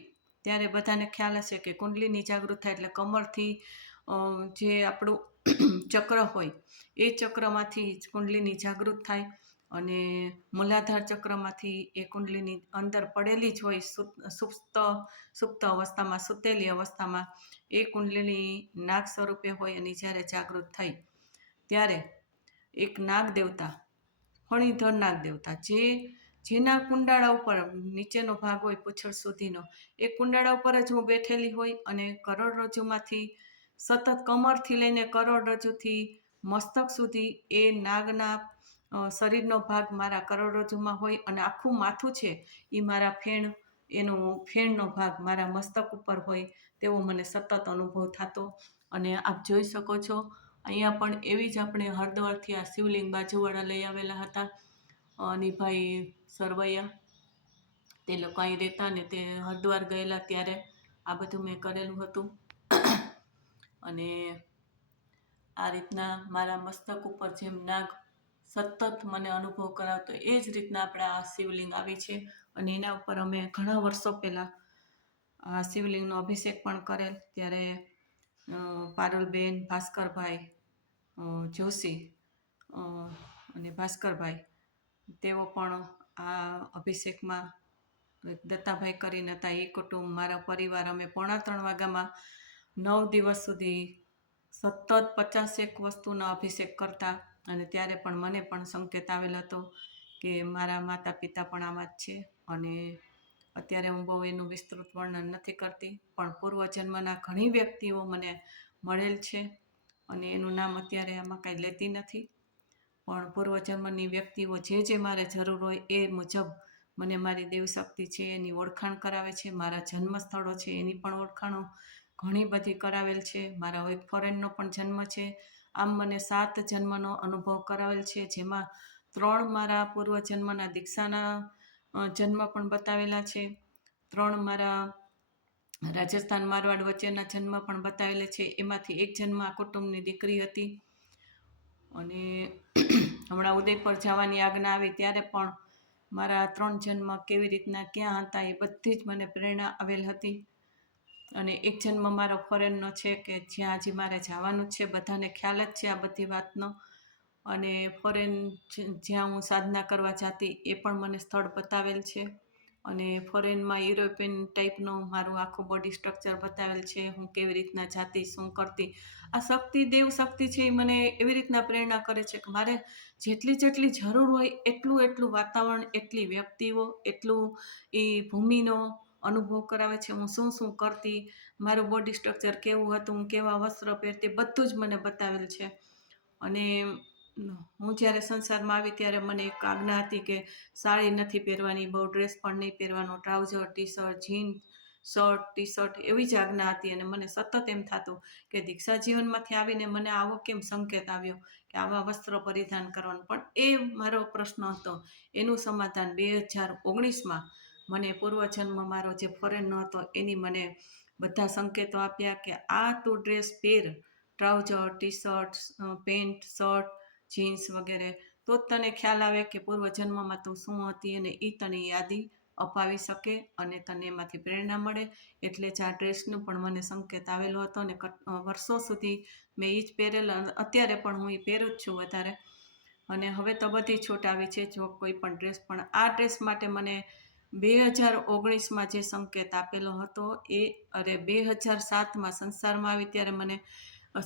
ત્યારે બધાને ખ્યાલ હશે કે કુંડલીની જાગૃત થાય એટલે કમરથી જે આપણું ચક્ર હોય એ ચક્રમાંથી કુંડલીની જાગૃત થાય. અને મૂલાધાર ચક્રમાંથી એ કુંડલીની અંદર પડેલી જ હોય સુપ્ત અવસ્થામાં, સુતેલી અવસ્થામાં એ કુંડલીની નાગ સ્વરૂપે હોય. અને જ્યારે જાગૃત થઈ ત્યારે એક નાગ દેવતા, ફણીધર નાગ દેવતા, જેના કુંડાળા ઉપર નીચેનો ભાગ હોય પૂંછડ સુધીનો, એ કુંડાળા ઉપર જ હું બેઠેલી હોય. અને કરોડરજ્જુમાંથી સતત કમરથી લઈને કરોડરજ્જુથી મસ્તક સુધી એ નાગના શરીરનો ભાગ મારા કરોડરજ્જુમાં હોય અને આખું માથું છે એ મારા ફેણનો ભાગ મારા મસ્તક ઉપર હોય તેવો મને સતત અનુભવ થતો. અને આપ જોઈ શકો છો અહીંયા પણ એવી જ આપણે હળદળથી આ શિવલિંગ બાજુવાળા લઈ આવેલા હતા, અનિભાઈ સરવૈયા. તે લોકો અહીં રહેતા ને તે હરિદ્વાર ગયેલા ત્યારે આ બધું મેં કરેલું હતું. અને આ રીતના મારા મસ્તક ઉપર જેમ નાગ સતત મને અનુભવ કરાવતો એ જ રીતના આપણે આ શિવલિંગ આવી છે. અને એના ઉપર અમે ઘણા વર્ષો પહેલાં આ શિવલિંગનો અભિષેક પણ કરેલ. ત્યારે પારુલબેન, ભાસ્કરભાઈ જોશી અને ભાસ્કરભાઈ તેઓ પણ આ અભિષેકમાં, દત્તાભાઈ કરીને હતા એ કુટુંબ, મારા પરિવાર, અમે 2:45 વાગ્યામાં 9 દિવસ સુધી સતત 50 વસ્તુનો અભિષેક કરતા. અને ત્યારે પણ મને પણ સંકેત આવેલ હતો કે મારા માતા પિતા પણ આમાં જ છે. અને અત્યારે હું બહુ એનું વિસ્તૃત વર્ણન નથી કરતી, પણ પૂર્વજન્મના ઘણી વ્યક્તિઓ મને મળેલ છે અને એનું નામ અત્યારે આમાં કાંઈ લેતી નથી. પણ પૂર્વજન્મની વ્યક્તિઓ જે મારે જરૂર હોય એ મુજબ મને મારી દેવશક્તિ છે એની ઓળખાણ કરાવે છે. મારા જન્મ સ્થળો છે એની પણ ઓળખાણો ઘણી બધી કરાવેલ છે. મારા એક ફોરેનનો પણ જન્મ છે. આમ મને 7 જન્મનો અનુભવ કરાવેલ છે, જેમાં 3 મારા પૂર્વજન્મના દીક્ષાના જન્મ પણ બતાવેલા છે. 3 મારા રાજસ્થાન મારવાડ વચ્ચેના જન્મ પણ બતાવેલા છે. એમાંથી એક જન્મ આ કુટુંબની દીકરી હતી. અને હમણાં ઉદયપુર જવાની આજ્ઞા આવી ત્યારે પણ મારા 3 જન્મ કેવી રીતના ક્યાં હતા એ બધી જ મને પ્રેરણા આવેલ હતી. અને એક જન્મ મારો ફોરેનનો છે કે જ્યાં હજી મારે જવાનું જ છે, બધાને ખ્યાલ જ છે આ બધી વાતનો. અને ફોરેન જ્યાં હું સાધના કરવા જતી એ પણ મને સ્થળ બતાવેલ છે. અને ફોરેનમાં યુરોપિયન ટાઈપનું મારું આખું બોડી સ્ટ્રક્ચર બતાવેલ છે, હું કેવી રીતના જાતી, શું કરતી. આ શક્તિ, દેવ શક્તિ છે એ મને એવી રીતના પ્રેરણા કરે છે કે મારે જેટલી જરૂર હોય એટલું વાતાવરણ, એટલી વ્યક્તિઓ, એટલું એ ભૂમિનો અનુભવ કરાવે છે. હું શું કરતી, મારું બોડી સ્ટ્રક્ચર કેવું હતું, હું કેવા વસ્ત્ર પહેરતી, બધું જ મને બતાવેલ છે. અને હું જ્યારે સંસારમાં આવી ત્યારે મને એક આજ્ઞા હતી કે સાડી નથી પહેરવાની, બહુ ડ્રેસ પણ નહીં પહેરવાનો, trouser, t shirt, jeans, shirt, t shirt એવી જ આજ્ઞા હતી. અને મને સતત એમ થતું કે દીક્ષા જીવનમાંથી આવીને મને આવો કેમ સંકેત આવ્યો કે આવા વસ્ત્રો પરિધાન કરવાનું. પણ એ મારો પ્રશ્ન હતો. એનું સમાધાન 2019માં મને પૂર્વજન્મ મારો જે ફોરેનનો હતો એની મને બધા સંકેતો આપ્યા કે આ તું ડ્રેસ પહેર, trouser, t shirt, pant, shirt, jeans વગેરે, તો જ તને ખ્યાલ આવે કે પૂર્વજન્મમાં તું શું હતી અને એ તને યાદી અપાવી શકે અને તને એમાંથી પ્રેરણા મળે. એટલે જ આ ડ્રેસનું પણ મને સંકેત આવેલો હતો. અને વર્ષો સુધી મેં એ જ પહેરેલ. અત્યારે પણ હું એ પહેરું જ છું વધારે. અને હવે તો બધી છૂટ આવી છે, જો કોઈ પણ ડ્રેસ. પણ આ ડ્રેસ માટે મને 2019માં જે સંકેત આપેલો હતો એ 2007માં સંસારમાં આવી ત્યારે મને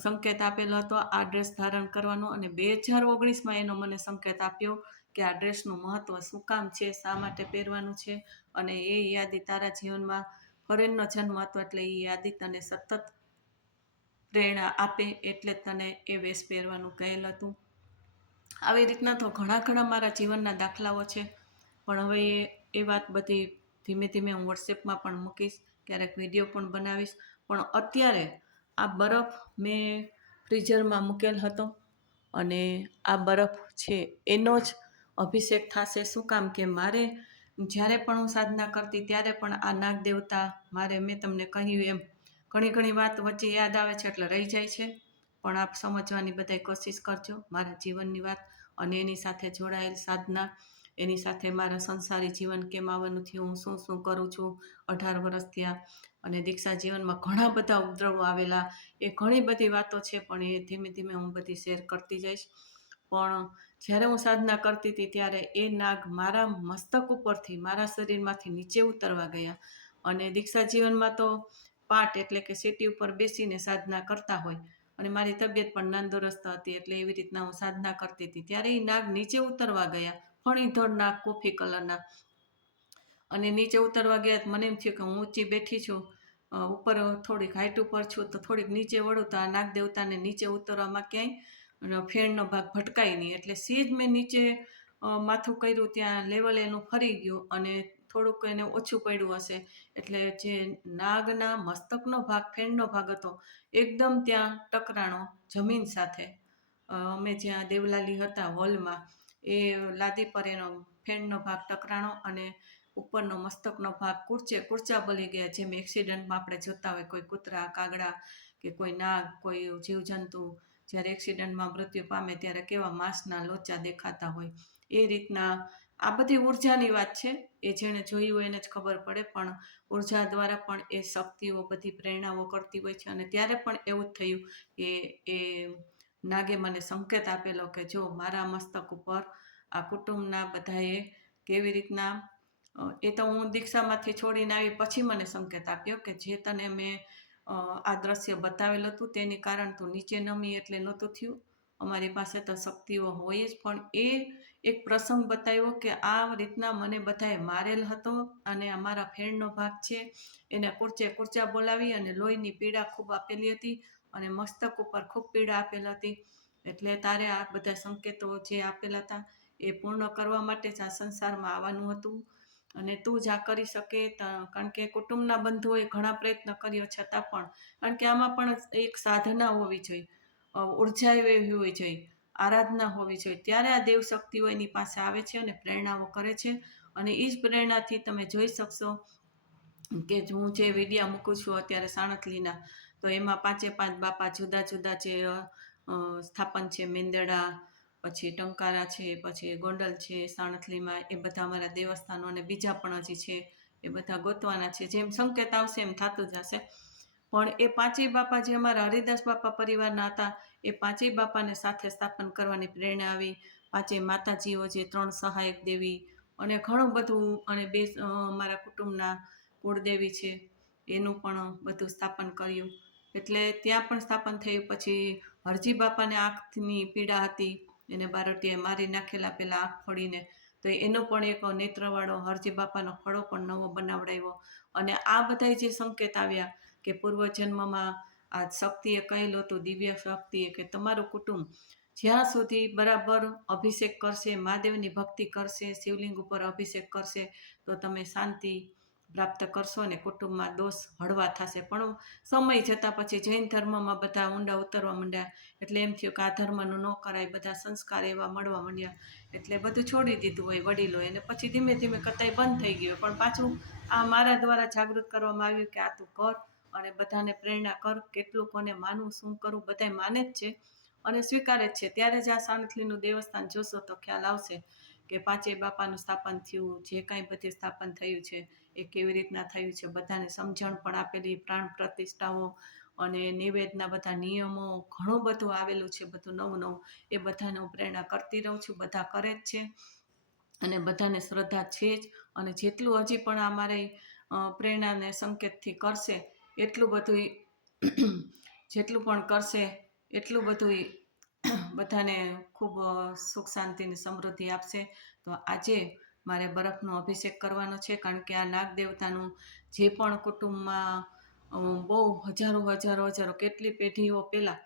સંકેત આપેલો હતો આ ડ્રેસ ધારણ કરવાનો. અને 2019માં એનો મને સંકેત આપ્યો કે આ ડ્રેસનું મહત્ત્વ શું કામ છે, શા માટે પહેરવાનું છે. અને એ યાદી તારા જીવનમાં ફોરેનનો જન્મ હતો એટલે એ યાદી તને સતત પ્રેરણા આપે, એટલે તને એ વેશ પહેરવાનું કહેલ હતું. આવી રીતના તો ઘણા મારા જીવનના દાખલાઓ છે. પણ હવે એ વાત બધી ધીમે ધીમે હું વોટ્સએપમાં પણ મૂકીશ, ક્યારેક વિડીયો પણ બનાવીશ. પણ અત્યારે આ બરફ મેં ફ્રીઝરમાં મૂકેલ હતો અને આ બરફ છે એનો જ અભિષેક થશે. શું કામ કે મારે જ્યારે પણ હું સાધના કરતી ત્યારે પણ આ નાગ દેવતા મારે, મેં તમને કહ્યું એમ, ઘણી વાત વચ્ચે યાદ આવે છે એટલે રહી જાય છે. પણ આપ સમજવાની બધાય કોશિશ કરજો મારા જીવનની વાત અને એની સાથે જોડાયેલ સાધના, એની સાથે મારા સંસારી જીવન કેમ આવવાનું થયું, હું શું કરું છું. 18 વર્ષ થયા અને દીક્ષા જીવનમાં ઘણા બધા ઉપદ્રવો આવેલા, એ ઘણી બધી વાતો છે. પણ એ ધીમે ધીમે હું બધી શેર કરતી જઈશ. પણ જ્યારે હું સાધના કરતી હતી ત્યારે એ નાગ મારા મસ્તક ઉપરથી, મારા શરીરમાંથી નીચે ઉતરવા ગયા. અને દીક્ષા જીવનમાં તો પાટ એટલે કે સીટી ઉપર બેસીને સાધના કરતા હોય અને મારી તબિયત પણ તંદુરસ્ત હતી એટલે એવી રીતના હું સાધના કરતી હતી. ત્યારે એ નાગ નીચે ઉતરવા ગયા, ફણીધર નાગ, કોફી કલરના. અને નીચે ઉતરવા ગયા મને એમ થયું કે હું ઊંચી બેઠી છું, ઉપર થોડીક હાઈટ ઉપર છું, તો થોડીક નીચે વળું તો આ નાગ દેવતાને નીચે ઉતરવામાં ક્યાંય અને ફેણનો ભાગ ભટકાય નહીં. એટલે સેજ મેં નીચે માથું કર્યું ત્યાં લેવલ એનું ફરી ગયું અને થોડુંક એને ઓછું પડ્યું હશે. એટલે જે નાગના મસ્તકનો ભાગ, ફેણનો ભાગ હતો, એકદમ ત્યાં ટકરાણો જમીન સાથે. અમે જ્યાં દેવલાલી હતા હોલમાં, એ લાદી પર એનો ફેણનો ભાગ ટકરાણો અને ઉપરનો મસ્તકનો ભાગ કૂર્ચા બળી ગયા. જેમ એક્સિડન્ટમાં આપણે જોતા હોય કોઈ કૂતરા, કાગડા કે કોઈ નાગ, કોઈ જીવજંતુ જ્યારે એક્સિડન્ટમાં મૃત્યુ પામે ત્યારે કેવા માંસના લોચા દેખાતા હોય, એ રીતના આ બધી ઉર્જાની વાત છે. એ જેણે જોયું હોય એને જ ખબર પડે, પણ ઉર્જા દ્વારા પણ એ શક્તિઓ બધી પ્રેરણાઓ કરતી હોય છે. અને ત્યારે પણ એવું જ થયું કે એ નાગે મને સંકેત આપેલો કે જો મારા મસ્તક ઉપર આ કુટુંબના બધાએ કેવી રીતના, એ તો હું દીક્ષામાંથી છોડીને આવી પછી મને સંકેત આપ્યો કે જે તને મેં આ દ્રશ્ય બતાવેલું હતું તેની કારણ તું નીચે નમી એટલે નહોતું થયું. અમારી પાસે તો શક્તિઓ હોય જ, પણ એ એક પ્રસંગ બતાવ્યો કે આ રીતના મને બધાએ મારેલ હતો અને અમારા ફેણનો ભાગ છે એને કૂર્ચા બોલાવી અને લોહીની પીડા ખૂબ આપેલી હતી અને મસ્તક ઉપર ખૂબ પીડા આપેલ હતી. એટલે તારે આ બધા સંકેતો જે આપેલા હતા એ પૂર્ણ કરવા માટે જ આ સંસારમાં આવવાનું હતું અને તું જ આ કરી શકે. કારણ કે કુટુંબના બંધુઓએ ઘણા પ્રયત્ન કર્યો છતાં પણ, કારણ કે આમાં પણ એક સાધના હોવી જોઈએ, ઉર્જા એવી હોવી જોઈએ, આરાધના હોવી જોઈએ, ત્યારે આ દેવ શક્તિઓ એની પાસે આવે છે અને પ્રેરણાઓ કરે છે. અને એ જ પ્રેરણાથી તમે જોઈ શકશો કે હું જે વિડીયા મૂકું છું અત્યારે સાણથલીના, તો એમાં 5 બાપા જુદા જુદા જે સ્થાપન છે, મેંદરડા, પછી ટંકારા છે, પછી ગોંડલ છે સાણથલીમાં, એ બધા અમારા દેવસ્થાનો અને બીજા પણ હજી છે, એ બધા ગોતવાના છે. જેમ સંકેત આવશે એમ થતું જશે. પણ એ 5 બાપા જે અમારા હરિદાસ બાપા પરિવારના હતા, એ 5 બાપાને સાથે સ્થાપન કરવાની પ્રેરણા આવી. 5 માતાજીઓ જે 3 સહાયક દેવી અને ઘણું બધું, અને અમારા કુટુંબના કુળદેવી છે એનું પણ બધું સ્થાપન કર્યું. એટલે ત્યાં પણ સ્થાપન થયું. પછી હરજી બાપાને આંખની પીડા હતી, એને બારટીએ મારી નાખેલા પેલા આંખ ફોડીને, તો એનો પણ એક નેત્રવાળો હરજી બાપાનો ખડો પણ નવો બનાવડાવ્યો. અને આ બધા જે સંકેત આવ્યા કે પૂર્વજન્મમાં આ શક્તિએ કહેલું હતું, દિવ્ય શક્તિએ, કે તમારું કુટુંબ જ્યાં સુધી બરાબર અભિષેક કરશે, મહાદેવની ભક્તિ કરશે, શિવલિંગ ઉપર અભિષેક કરશે, તો તમે શાંતિ પ્રાપ્ત કરશો અને કુટુંબમાં દોષ હળવા થશે. પણ સમય જતાં પછી જૈન ધર્મમાં બધા ઊંડા ઉતરવા માંડ્યા, એટલે એમ થયું કે આ ધર્મનું ન કરાય, બધા સંસ્કાર એવા મળવા માંડ્યા, એટલે બધું છોડી દીધું હોય વડીલોએ, અને પછી ધીમે ધીમે કતાઈ બંધ થઈ ગયું. પણ પાછું આ મારા દ્વારા જાગૃત કરવામાં આવ્યું કે આ તું કર અને બધાને પ્રેરણા કર. કેટલું કોને માનવું, શું કરવું, બધાય માને જ છે અને સ્વીકારે જ છે. ત્યારે જ આ સાણથલીનું દેવસ્થાન જોશો તો ખ્યાલ આવશે કે 5 બાપાનું સ્થાપન થયું, જે કાંઈ બધે સ્થાપન થયું છે એ કેવી રીતના થયું છે. બધાને સમજણ પણ આપેલી, પ્રાણ પ્રતિષ્ઠાઓ અને નિવેદના બધા નિયમો, ઘણું બધું આવેલું છે, બધું નવું નવું. એ બધાને હું પ્રેરણા કરતી રહું છું, બધા કરે જ છે અને બધાને શ્રદ્ધા છે જ. અને જેટલું હજી પણ અમારી પ્રેરણાને સંકેતથી કરશે એટલું બધું જેટલું પણ કરશે એટલું બધું બધાને ખૂબ સુખ શાંતિ અને સમૃદ્ધિ આપશે. તો આજે મારે બરફનો અભિષેક કરવાનો છે, કારણ કે આ નાગ દેવતાનું જે પણ કુટુંબમાં બહુ હજારો કેટલી પેઢીઓ પહેલાં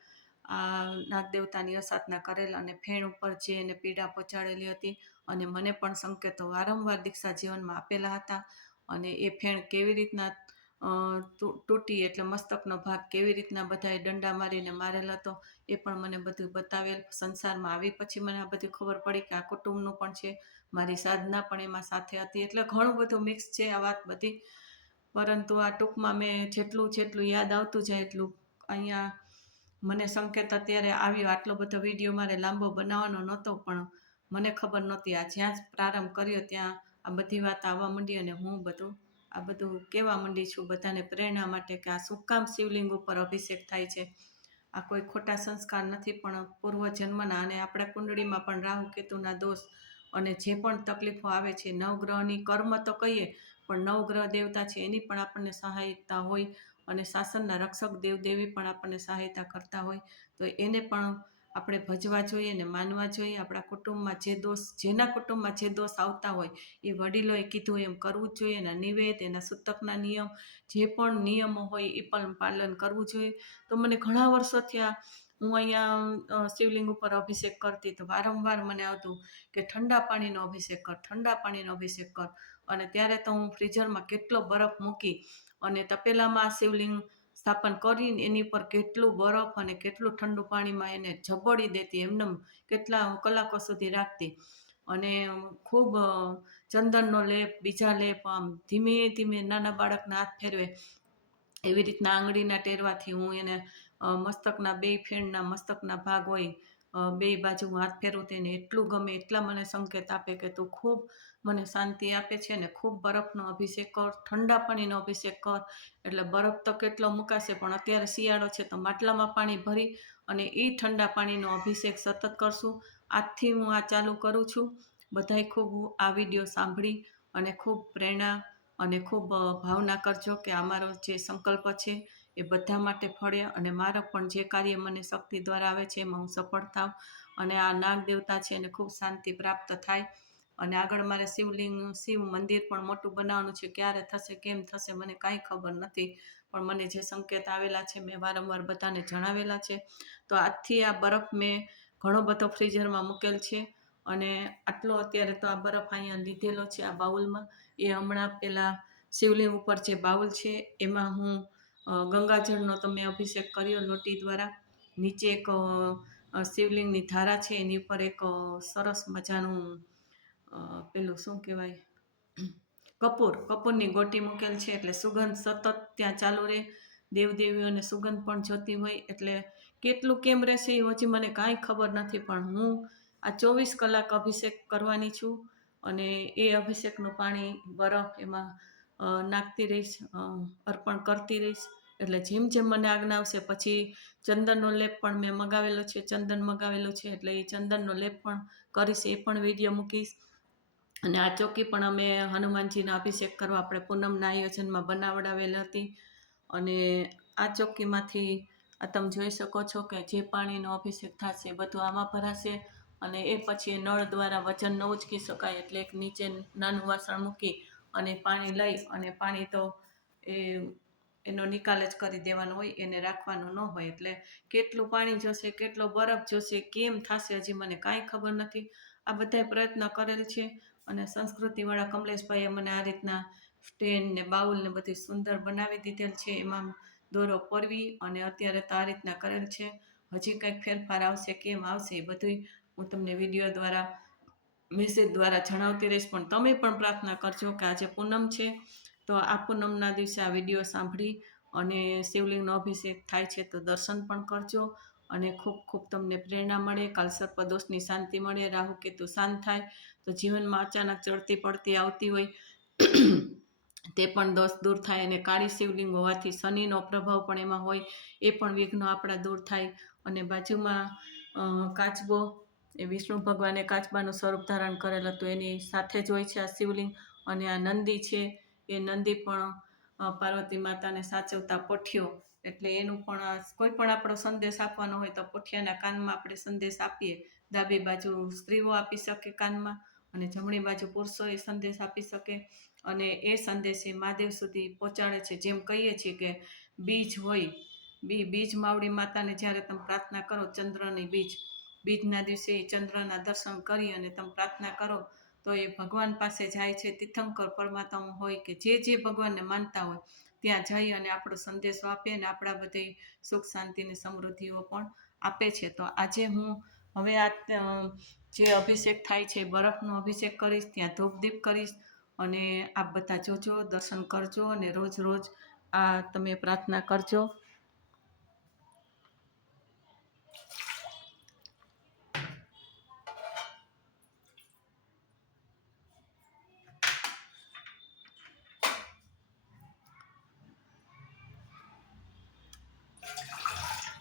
આ નાગ દેવતાની અસાધના કરેલ અને ફેણ ઉપર જે એને પીડા પહોંચાડેલી હતી. અને મને પણ સંકેતો વારંવાર દીક્ષા જીવનમાં આપેલા હતા. અને એ ફેણ કેવી રીતના તૂટી, એટલે મસ્તકનો ભાગ કેવી રીતના બધાએ દંડા મારીને મારેલ હતો, એ પણ મને બધું બતાવેલ. સંસારમાં આવી પછી મને આ બધું ખબર પડી કે આ કુટુંબનું પણ છે, મારી સાધના પણ એમાં સાથે હતી. એટલે ઘણું બધું મિક્સ છે આ વાત બધી. પરંતુ આ ટૂંકમાં મેં જેટલું યાદ આવતું જાય એટલું અહીંયા મને સંકેત અત્યારે આવ્યો. આટલો બધો વિડીયો મારે લાંબો બનાવવાનો નહોતો, પણ મને ખબર નહોતી. આ જ્યાં જ પ્રારંભ કર્યો ત્યાં આ બધી વાત આવવા માંડી અને હું આ બધું કહેવા માંડી છું બધાને પ્રેરણા માટે કે આ શું કામ શિવલિંગ ઉપર અભિષેક થાય છે. આ કોઈ ખોટા સંસ્કાર નથી, પણ પૂર્વજન્મના. અને આપણા કુંડળીમાં પણ રાહુ કેતુના દોષ અને જે પણ તકલીફો આવે છે, નવગ્રહની કર્મ તો કહીએ, પણ નવગ્રહ દેવતા છે એની પણ આપણને સહાયતા હોય, અને શાસનના રક્ષક દેવદેવી પણ આપણને સહાયતા કરતા હોય. તો એને પણ આપણે ભજવા જોઈએ ને માનવા જોઈએ. આપણા કુટુંબમાં જે દોષ, જેના કુટુંબમાં જે દોષ આવતા હોય એ વડીલોએ કીધું એમ કરવું જ જોઈએ. એના નિવેદ, એના સૂતકના નિયમ, જે પણ નિયમો હોય એ પણ પાલન કરવું જોઈએ. તો મને ઘણા વર્ષોથી આ હું અહીંયા શિવલિંગ ઉપર અભિષેક કરતી તો વારંવાર મને આવતું કે ઠંડા પાણીનો અભિષેક કર, ઠંડા પાણીનો અભિષેક કર. અને ત્યારે તો હું ફ્રીઝરમાં કેટલો બરફ મૂકી અને તપેલામાં શિવલિંગ સ્થાપન કરીને એની પર કેટલું બરફ અને કેટલું ઠંડુ પાણીમાં એને ઝબડી દેતી, એમને કેટલા કલાકો સુધી રાખતી. અને ખૂબ ચંદનનો લેપ, બીજા લેપ, આમ ધીમે ધીમે નાના બાળકના હાથ ફેરવે એવી રીતના આંગળીના ટેરવાથી હું એને મસ્તકના બે ફેણના મસ્તકના ભાગ હોય બે બાજુ હાથ ફેરવું તેને એટલું ગમે, એટલા મને સંકેત આપે કે તું ખૂબ મને શાંતિ આપે છે ને ખૂબ બરફનો અભિષેક કર, ઠંડા પાણીનો અભિષેક કર. એટલે બરફ તો કેટલો મુકાશે, પણ અત્યારે શિયાળો છે તો માટલામાં પાણી ભરી અને એ ઠંડા પાણીનો અભિષેક સતત કરશું. આજથી હું આ ચાલુ કરું છું. બધાય ખૂબ આ વિડીયો સાંભળી અને ખૂબ પ્રેરણા અને ખૂબ ભાવના કરજો કે અમારો જે સંકલ્પ છે એ બધા માટે ફળે અને મારા પણ જે કાર્ય મને શક્તિ દ્વારા આવે છે એમાં હું સફળ થાઉં અને આ નાગ દેવતા છે એને ખૂબ શાંતિ પ્રાપ્ત થાય. અને આગળ મારે શિવ મંદિર પણ મોટું બનાવવાનું છે. ક્યારે થશે, કેમ થશે, મને કાંઈ ખબર નથી, પણ મને જે સંકેત આવેલા છે મેં વારંવાર બધાને જણાવેલા છે. તો આજથી આ બરફ મેં ઘણો બધો ફ્રીઝરમાં મૂકેલ છે અને આટલો અત્યારે તો આ બરફ અહીંયા લીધેલો છે આ બાઉલમાં. એ હમણાં પેલા શિવલિંગ ઉપર જે બાઉલ છે એમાં હું ગંગાજળનો તો મેં અભિષેક કર્યો લોટી દ્વારા. નીચે એક શિવલિંગની ધારા છે એની ઉપર એક સરસ મજાનું પેલું શું કહેવાય, કપૂરની ગોટી મૂકેલ છે એટલે સુગંધ સતત ત્યાં ચાલુ રહે. દેવદેવીઓને સુગંધ પણ જોતી હોય એટલે કેટલું કેમ રહેશે એ હજી મને કાંઈ ખબર નથી, પણ હું આ 24 કલાક અભિષેક કરવાની છું અને એ અભિષેકનું પાણી બરફ એમાં નાખતી રહીશ, અર્પણ કરતી રહીશ. એટલે જેમ જેમ મને આજ્ઞા આવશે પછી ચંદનનો લેપ પણ મેં મગાવેલો છે, ચંદન મગાવેલું છે એટલે એ ચંદનનો લેપ પણ કરીશ, એ પણ વિડીયો મૂકીશ. અને આ ચોકી પણ અમે હનુમાનજીના અભિષેક કરવા આપણે પૂનમના આયોજનમાં બનાવડાવેલ હતી અને આ ચોકીમાંથી આ તમે જોઈ શકો છો કે જે પાણીનો અભિષેક થશે એ બધું આમાં ભરાશે અને એ પછી નળ દ્વારા વજન ન ઉચકી શકાય એટલે એક નીચે નાનું વાસણ મૂકી અને પાણી લઈ અને પાણી તો એનો નિકાલ જ કરી દેવાનો હોય, એને રાખવાનું ન હોય. એટલે કેટલું પાણી જોશે, કેટલો બરફ જોશે, કેમ થશે હજી મને કાંઈ ખબર નથી. આ બધાય પ્રયત્ન કરેલ છે અને સંસ્કૃતિવાળા કમલેશભાઈએ મને આ રીતના સ્ટેન્ડ ને બાઉલ ને બધી સુંદર બનાવી દીધેલ છે. એમાં દોરો પરવી અને અત્યારે તો આ રીતના કરેલ છે. હજી કંઈક ફેરફાર આવશે, કેમ આવશે એ બધું હું તમને વિડીયો દ્વારા મેસેજ દ્વારા જણાવતી રહીશ. પણ તમે પણ પ્રાર્થના કરજો કે આજે પૂનમ છે તો આ પૂનમના દિવસે આ વિડીયો સાંભળી અને શિવલિંગનો અભિષેક થાય છે તો દર્શન પણ કરજો અને ખૂબ ખૂબ તમને પ્રેરણા મળે, કાલસર્પદોષની શાંતિ મળે, રાહુ કેતુ શાંત થાય તો જીવનમાં અચાનક ચડતી પડતી આવતી હોય તે પણ દોષ દૂર થાય. અને કાળી શિવલિંગ હોવાથી શનિનો પ્રભાવ પણ એમાં હોય, એ પણ વિઘ્નો આપણા દૂર થાય. અને બાજુમાં કાચબો, એ વિષ્ણુ ભગવાને કાચબાનું સ્વરૂપ ધારણ કરેલ હતું એની સાથે જ હોય છે આ શિવલિંગ. અને આ નંદી છે એ નંદી પણ પાર્વતી માતાને સાચવતા પોઠિયો, એટલે એનું પણ કોઈ પણ આપણો સંદેશ આપવાનો હોય તો પોઠિયાના કાનમાં આપણે સંદેશ આપીએ. ડાબી બાજુ સ્ત્રીઓ આપી શકે કાનમાં અને જમણી બાજુ પુરુષો એ સંદેશ આપી શકે અને એ સંદેશ એ મહાદેવ સુધી પહોંચાડે છે. જેમ કહીએ છીએ કે બીજ હોય, બીજ માવડી માતાને જ્યારે તમે પ્રાર્થના કરો, ચંદ્રની બીજના દિવસે એ ચંદ્રના દર્શન કરી અને તમે પ્રાર્થના કરો તો એ ભગવાન પાસે જાય છે. તીર્થંકર પરમાત્મા હોય કે જે ભગવાનને માનતા હોય ત્યાં જઈ અને આપણો સંદેશો આપે અને આપણા બધે સુખ શાંતિ ને સમૃદ્ધિઓ પણ આપે છે. તો આજે હું હવે આ જે અભિષેક થાય છે બરફનો અભિષેક કરીશ, ત્યાં ધૂપ દીપ કરીશ અને આપ બધા જોજો, દર્શન કરજો અને રોજ રોજ આ તમે પ્રાર્થના કરજો.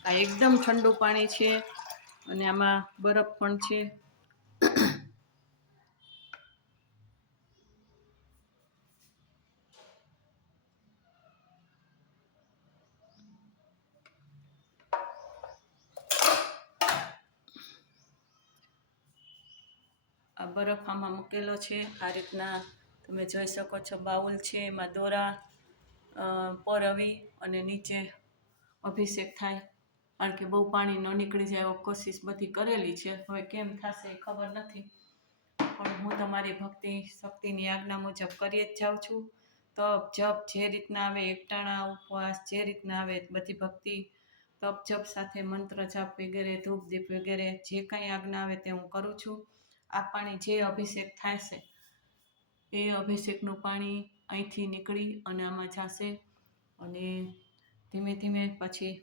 આ એકદમ ઠંડુ પાણી છે અને આમાં બરફ પણ છે. આ બરફ આમાં મૂકેલો છે. આ રીતના તમે જોઈ શકો છો બાઉલ છે, એમાં દોરા પરવી અને નીચે અભિષેક થાય. કારણ કે બહુ પાણી ન નીકળી જાય એવો કોશિશ બધી કરેલી છે. હવે કેમ થશે એ ખબર નથી, પણ હું તમારી ભક્તિ શક્તિની આજ્ઞા મુજબ કરી જ જાઉં છું. તપ જપ જે રીતના આવે, એકટાણા ઉપવાસ જે રીતના આવે બધી ભક્તિ તપ જપ સાથે મંત્ર જાપ વગેરે ધૂપ દીપ વગેરે જે કાંઈ આજ્ઞા આવે તે હું કરું છું. આ પાણી જે અભિષેક થાય છે એ અભિષેકનું પાણી અહીંથી નીકળી અને આમાં જશે, અને ધીમે ધીમે પછી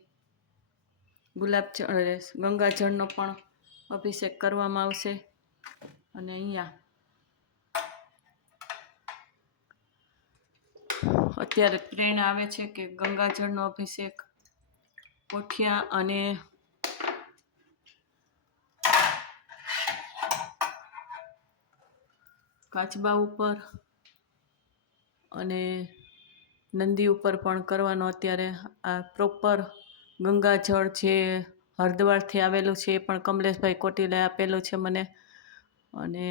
ગંગાજળનો પણ અભિષેક કરવામાં આવશે. અને અહીંયા અત્યારે પ્રેરણા આવે છે કે ગંગાજળનો અભિષેક કોઠિયા અને કાચબા ઉપર અને નંદી ઉપર પણ કરવાનો. અત્યારે આ પ્રોપર ગંગાજળ જે હરિદ્વારથી આવેલું છે એ પણ કમલેશભાઈ કોટીલાએ આપેલું છે મને, અને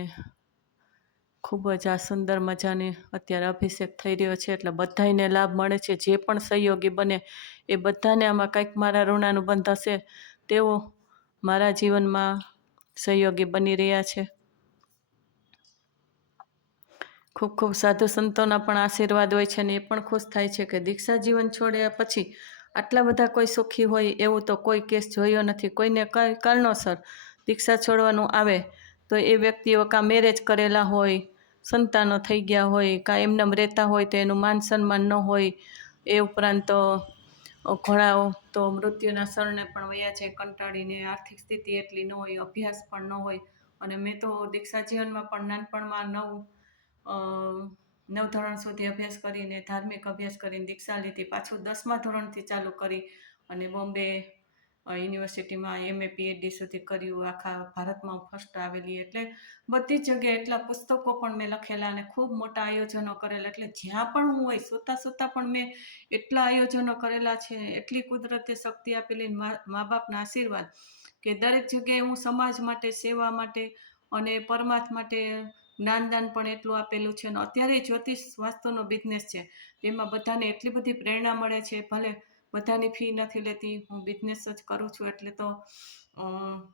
ખૂબ જ આ સુંદર મજાની અત્યારે અભિષેક થઈ રહ્યો છે. એટલે બધાને લાભ મળે છે. જે પણ સહયોગી બને એ બધાને આમાં કંઈક મારા ઋણાનુબંધ હશે તેઓ મારા જીવનમાં સહયોગી બની રહ્યા છે. ખૂબ ખૂબ સાધુ સંતોના પણ આશીર્વાદ હોય છે, અને એ પણ ખુશ થાય છે કે દીક્ષા જીવન છોડ્યા પછી આટલા બધા કોઈ સુખી હોય એવું તો કોઈ કેસ જોયો નથી. કોઈને કઈ કારણોસર દીક્ષા છોડવાનું આવે તો એ વ્યક્તિઓ કાં મેરેજ કરેલા હોય, સંતાનો થઈ ગયા હોય, કાં એમનેમ રહેતા હોય તો એનું માન સન્માન ન હોય. એ ઉપરાંત ઘણા તો મૃત્યુના શરણે પણ વયા છે કંટાળીને, આર્થિક સ્થિતિ એટલી ન હોય, અભ્યાસ પણ ન હોય. અને મેં તો દીક્ષા જીવનમાં પણ નાનપણમાં 9 ધોરણ સુધી અભ્યાસ કરીને, ધાર્મિક અભ્યાસ કરીને દીક્ષા લીધી. પાછું 10મા ધોરણથી ચાલુ કરી અને બોમ્બે યુનિવર્સિટીમાં MA PhD સુધી કર્યું. આખા ભારતમાં હું ફર્સ્ટ આવેલી. એટલે બધી જ જગ્યાએ એટલા પુસ્તકો પણ મેં લખેલા અને ખૂબ મોટા આયોજનો કરેલા. એટલે જ્યાં પણ હું હોય સૂતા પણ મેં એટલા આયોજનો કરેલા છે. એટલી કુદરતે શક્તિ આપેલી, મા બાપના આશીર્વાદ કે દરેક જગ્યાએ હું સમાજ માટે, સેવા માટે અને પરમાર્થ માટે જ્ઞાનદાન પણ એટલું આપેલું છે. અને અત્યારે જ્યોતિષ વાસ્તુનો બિઝનેસ છે, એમાં બધાને એટલી બધી પ્રેરણા મળે છે. ભલે બધાની ફી નથી લેતી, હું બિઝનેસ જ કરું છું એટલે તો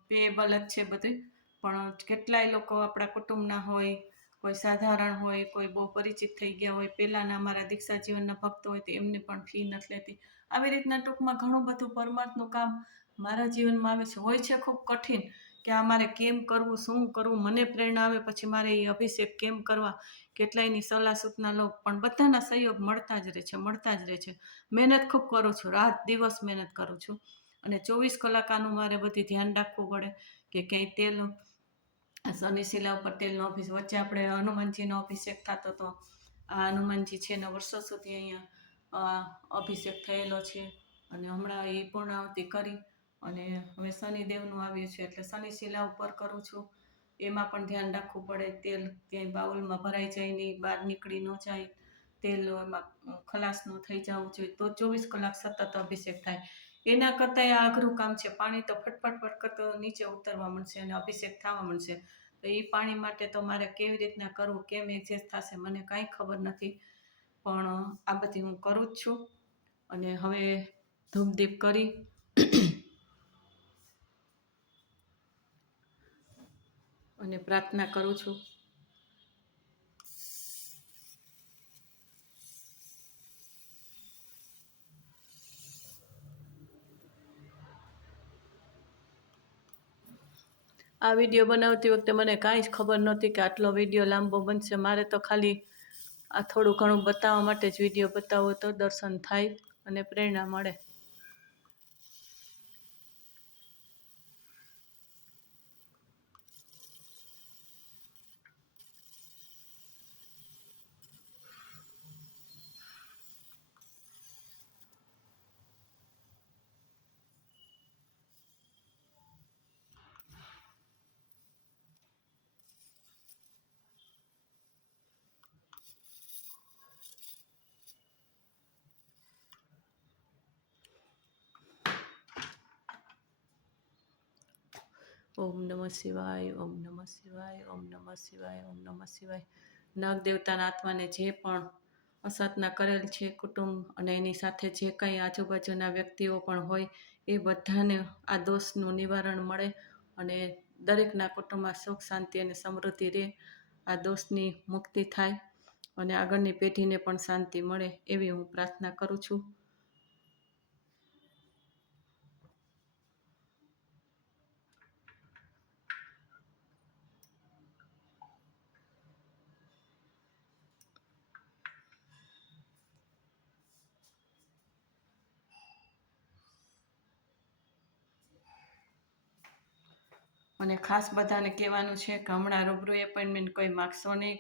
પેએબલ જ છે બધું. પણ કેટલાય લોકો આપણા કુટુંબના હોય, કોઈ સાધારણ હોય, કોઈ બહુ પરિચિત થઈ ગયા હોય, પહેલાંના અમારા દીક્ષા જીવનના ભક્તો હોય તો એમને પણ ફી નથી લેતી. આવી રીતના ટૂંકમાં ઘણું બધું પરમાર્થનું કામ મારા જીવનમાં આવે છે. હોય છે ખૂબ કઠિન કે આ મારે કેમ કરવું, શું કરવું. મને પ્રેરણા આવે પછી મારે એ અભિષેક કેમ કરવા, કેટલાયની સલાહ સૂચના લો, પણ બધાના સહયોગ મળતા જ રહે છે. મહેનત ખૂબ કરું છું, રાત દિવસ મહેનત કરું છું. અને 24 કલાક આનું મારે બધી ધ્યાન રાખવું પડે કે ક્યાંય તેલ, શનિશિલા ઉપર તેલનો અભિષેક, વચ્ચે આપણે હનુમાનજીનો અભિષેક થતો હતો. આ હનુમાનજી છે ને વર્ષો સુધી અહીંયા અભિષેક થયેલો છે, અને હમણાં એ પૂર્ણાહુતિ કરી અને હવે શનિદેવનું આવ્યું છે એટલે શનિશિલા ઉપર કરું છું. એમાં પણ ધ્યાન રાખવું પડે. તેલ ક્યાંય બાઉલમાં ભરાઈ જાય નહીં, બહાર નીકળી ન જાય, તેલ એમાં ખલાસ ન થઈ જવું જોઈએ, તો 24 કલાક સતત અભિષેક થાય. એના કરતાં આ અઘરું કામ છે. પાણી તો ફટફટ કરતો નીચે ઉતરવા મળશે અને અભિષેક થવા મળશે. તો એ પાણી માટે તો મારે કેવી રીતના કરવું, કેમ એડજસ્ટ થશે મને કાંઈ ખબર નથી, પણ આ બધી હું કરું જ છું. અને હવે ધૂપદીપ કરી અને પ્રાર્થના કરું છું. આ વિડીયો બનાવતી વખતે મને કાંઈ જ ખબર નહોતી કે આટલો વિડીયો લાંબો બનશે. મારે તો ખાલી આ થોડું ઘણું બતાવવા માટે જ વિડીયો બતાવો તો દર્શન થાય અને પ્રેરણા મળે. ઓમ નમઃ શિવાય, ઓમ નમઃ શિવાય, ઓમ નમઃ શિવાય, ઓમ નમઃ શિવાય. નાગ દેવતાના આત્માને જે પણ અસાધના કરેલ છે કુટુંબ અને એની સાથે જે કંઈ આજુબાજુના વ્યક્તિઓ પણ હોય એ બધાને આ દોષનું નિવારણ મળે અને દરેકના કુટુંબમાં સુખ શાંતિ અને સમૃદ્ધિ રહે, આ દોષની મુક્તિ થાય અને આગળની પેઢીને પણ શાંતિ મળે એવી હું પ્રાર્થના કરું છું. અને ખાસ બધાને કહેવાનું છે કે હમણાં રૂબરૂ એપોઇન્ટમેન્ટ કોઈ માગશો નહીં.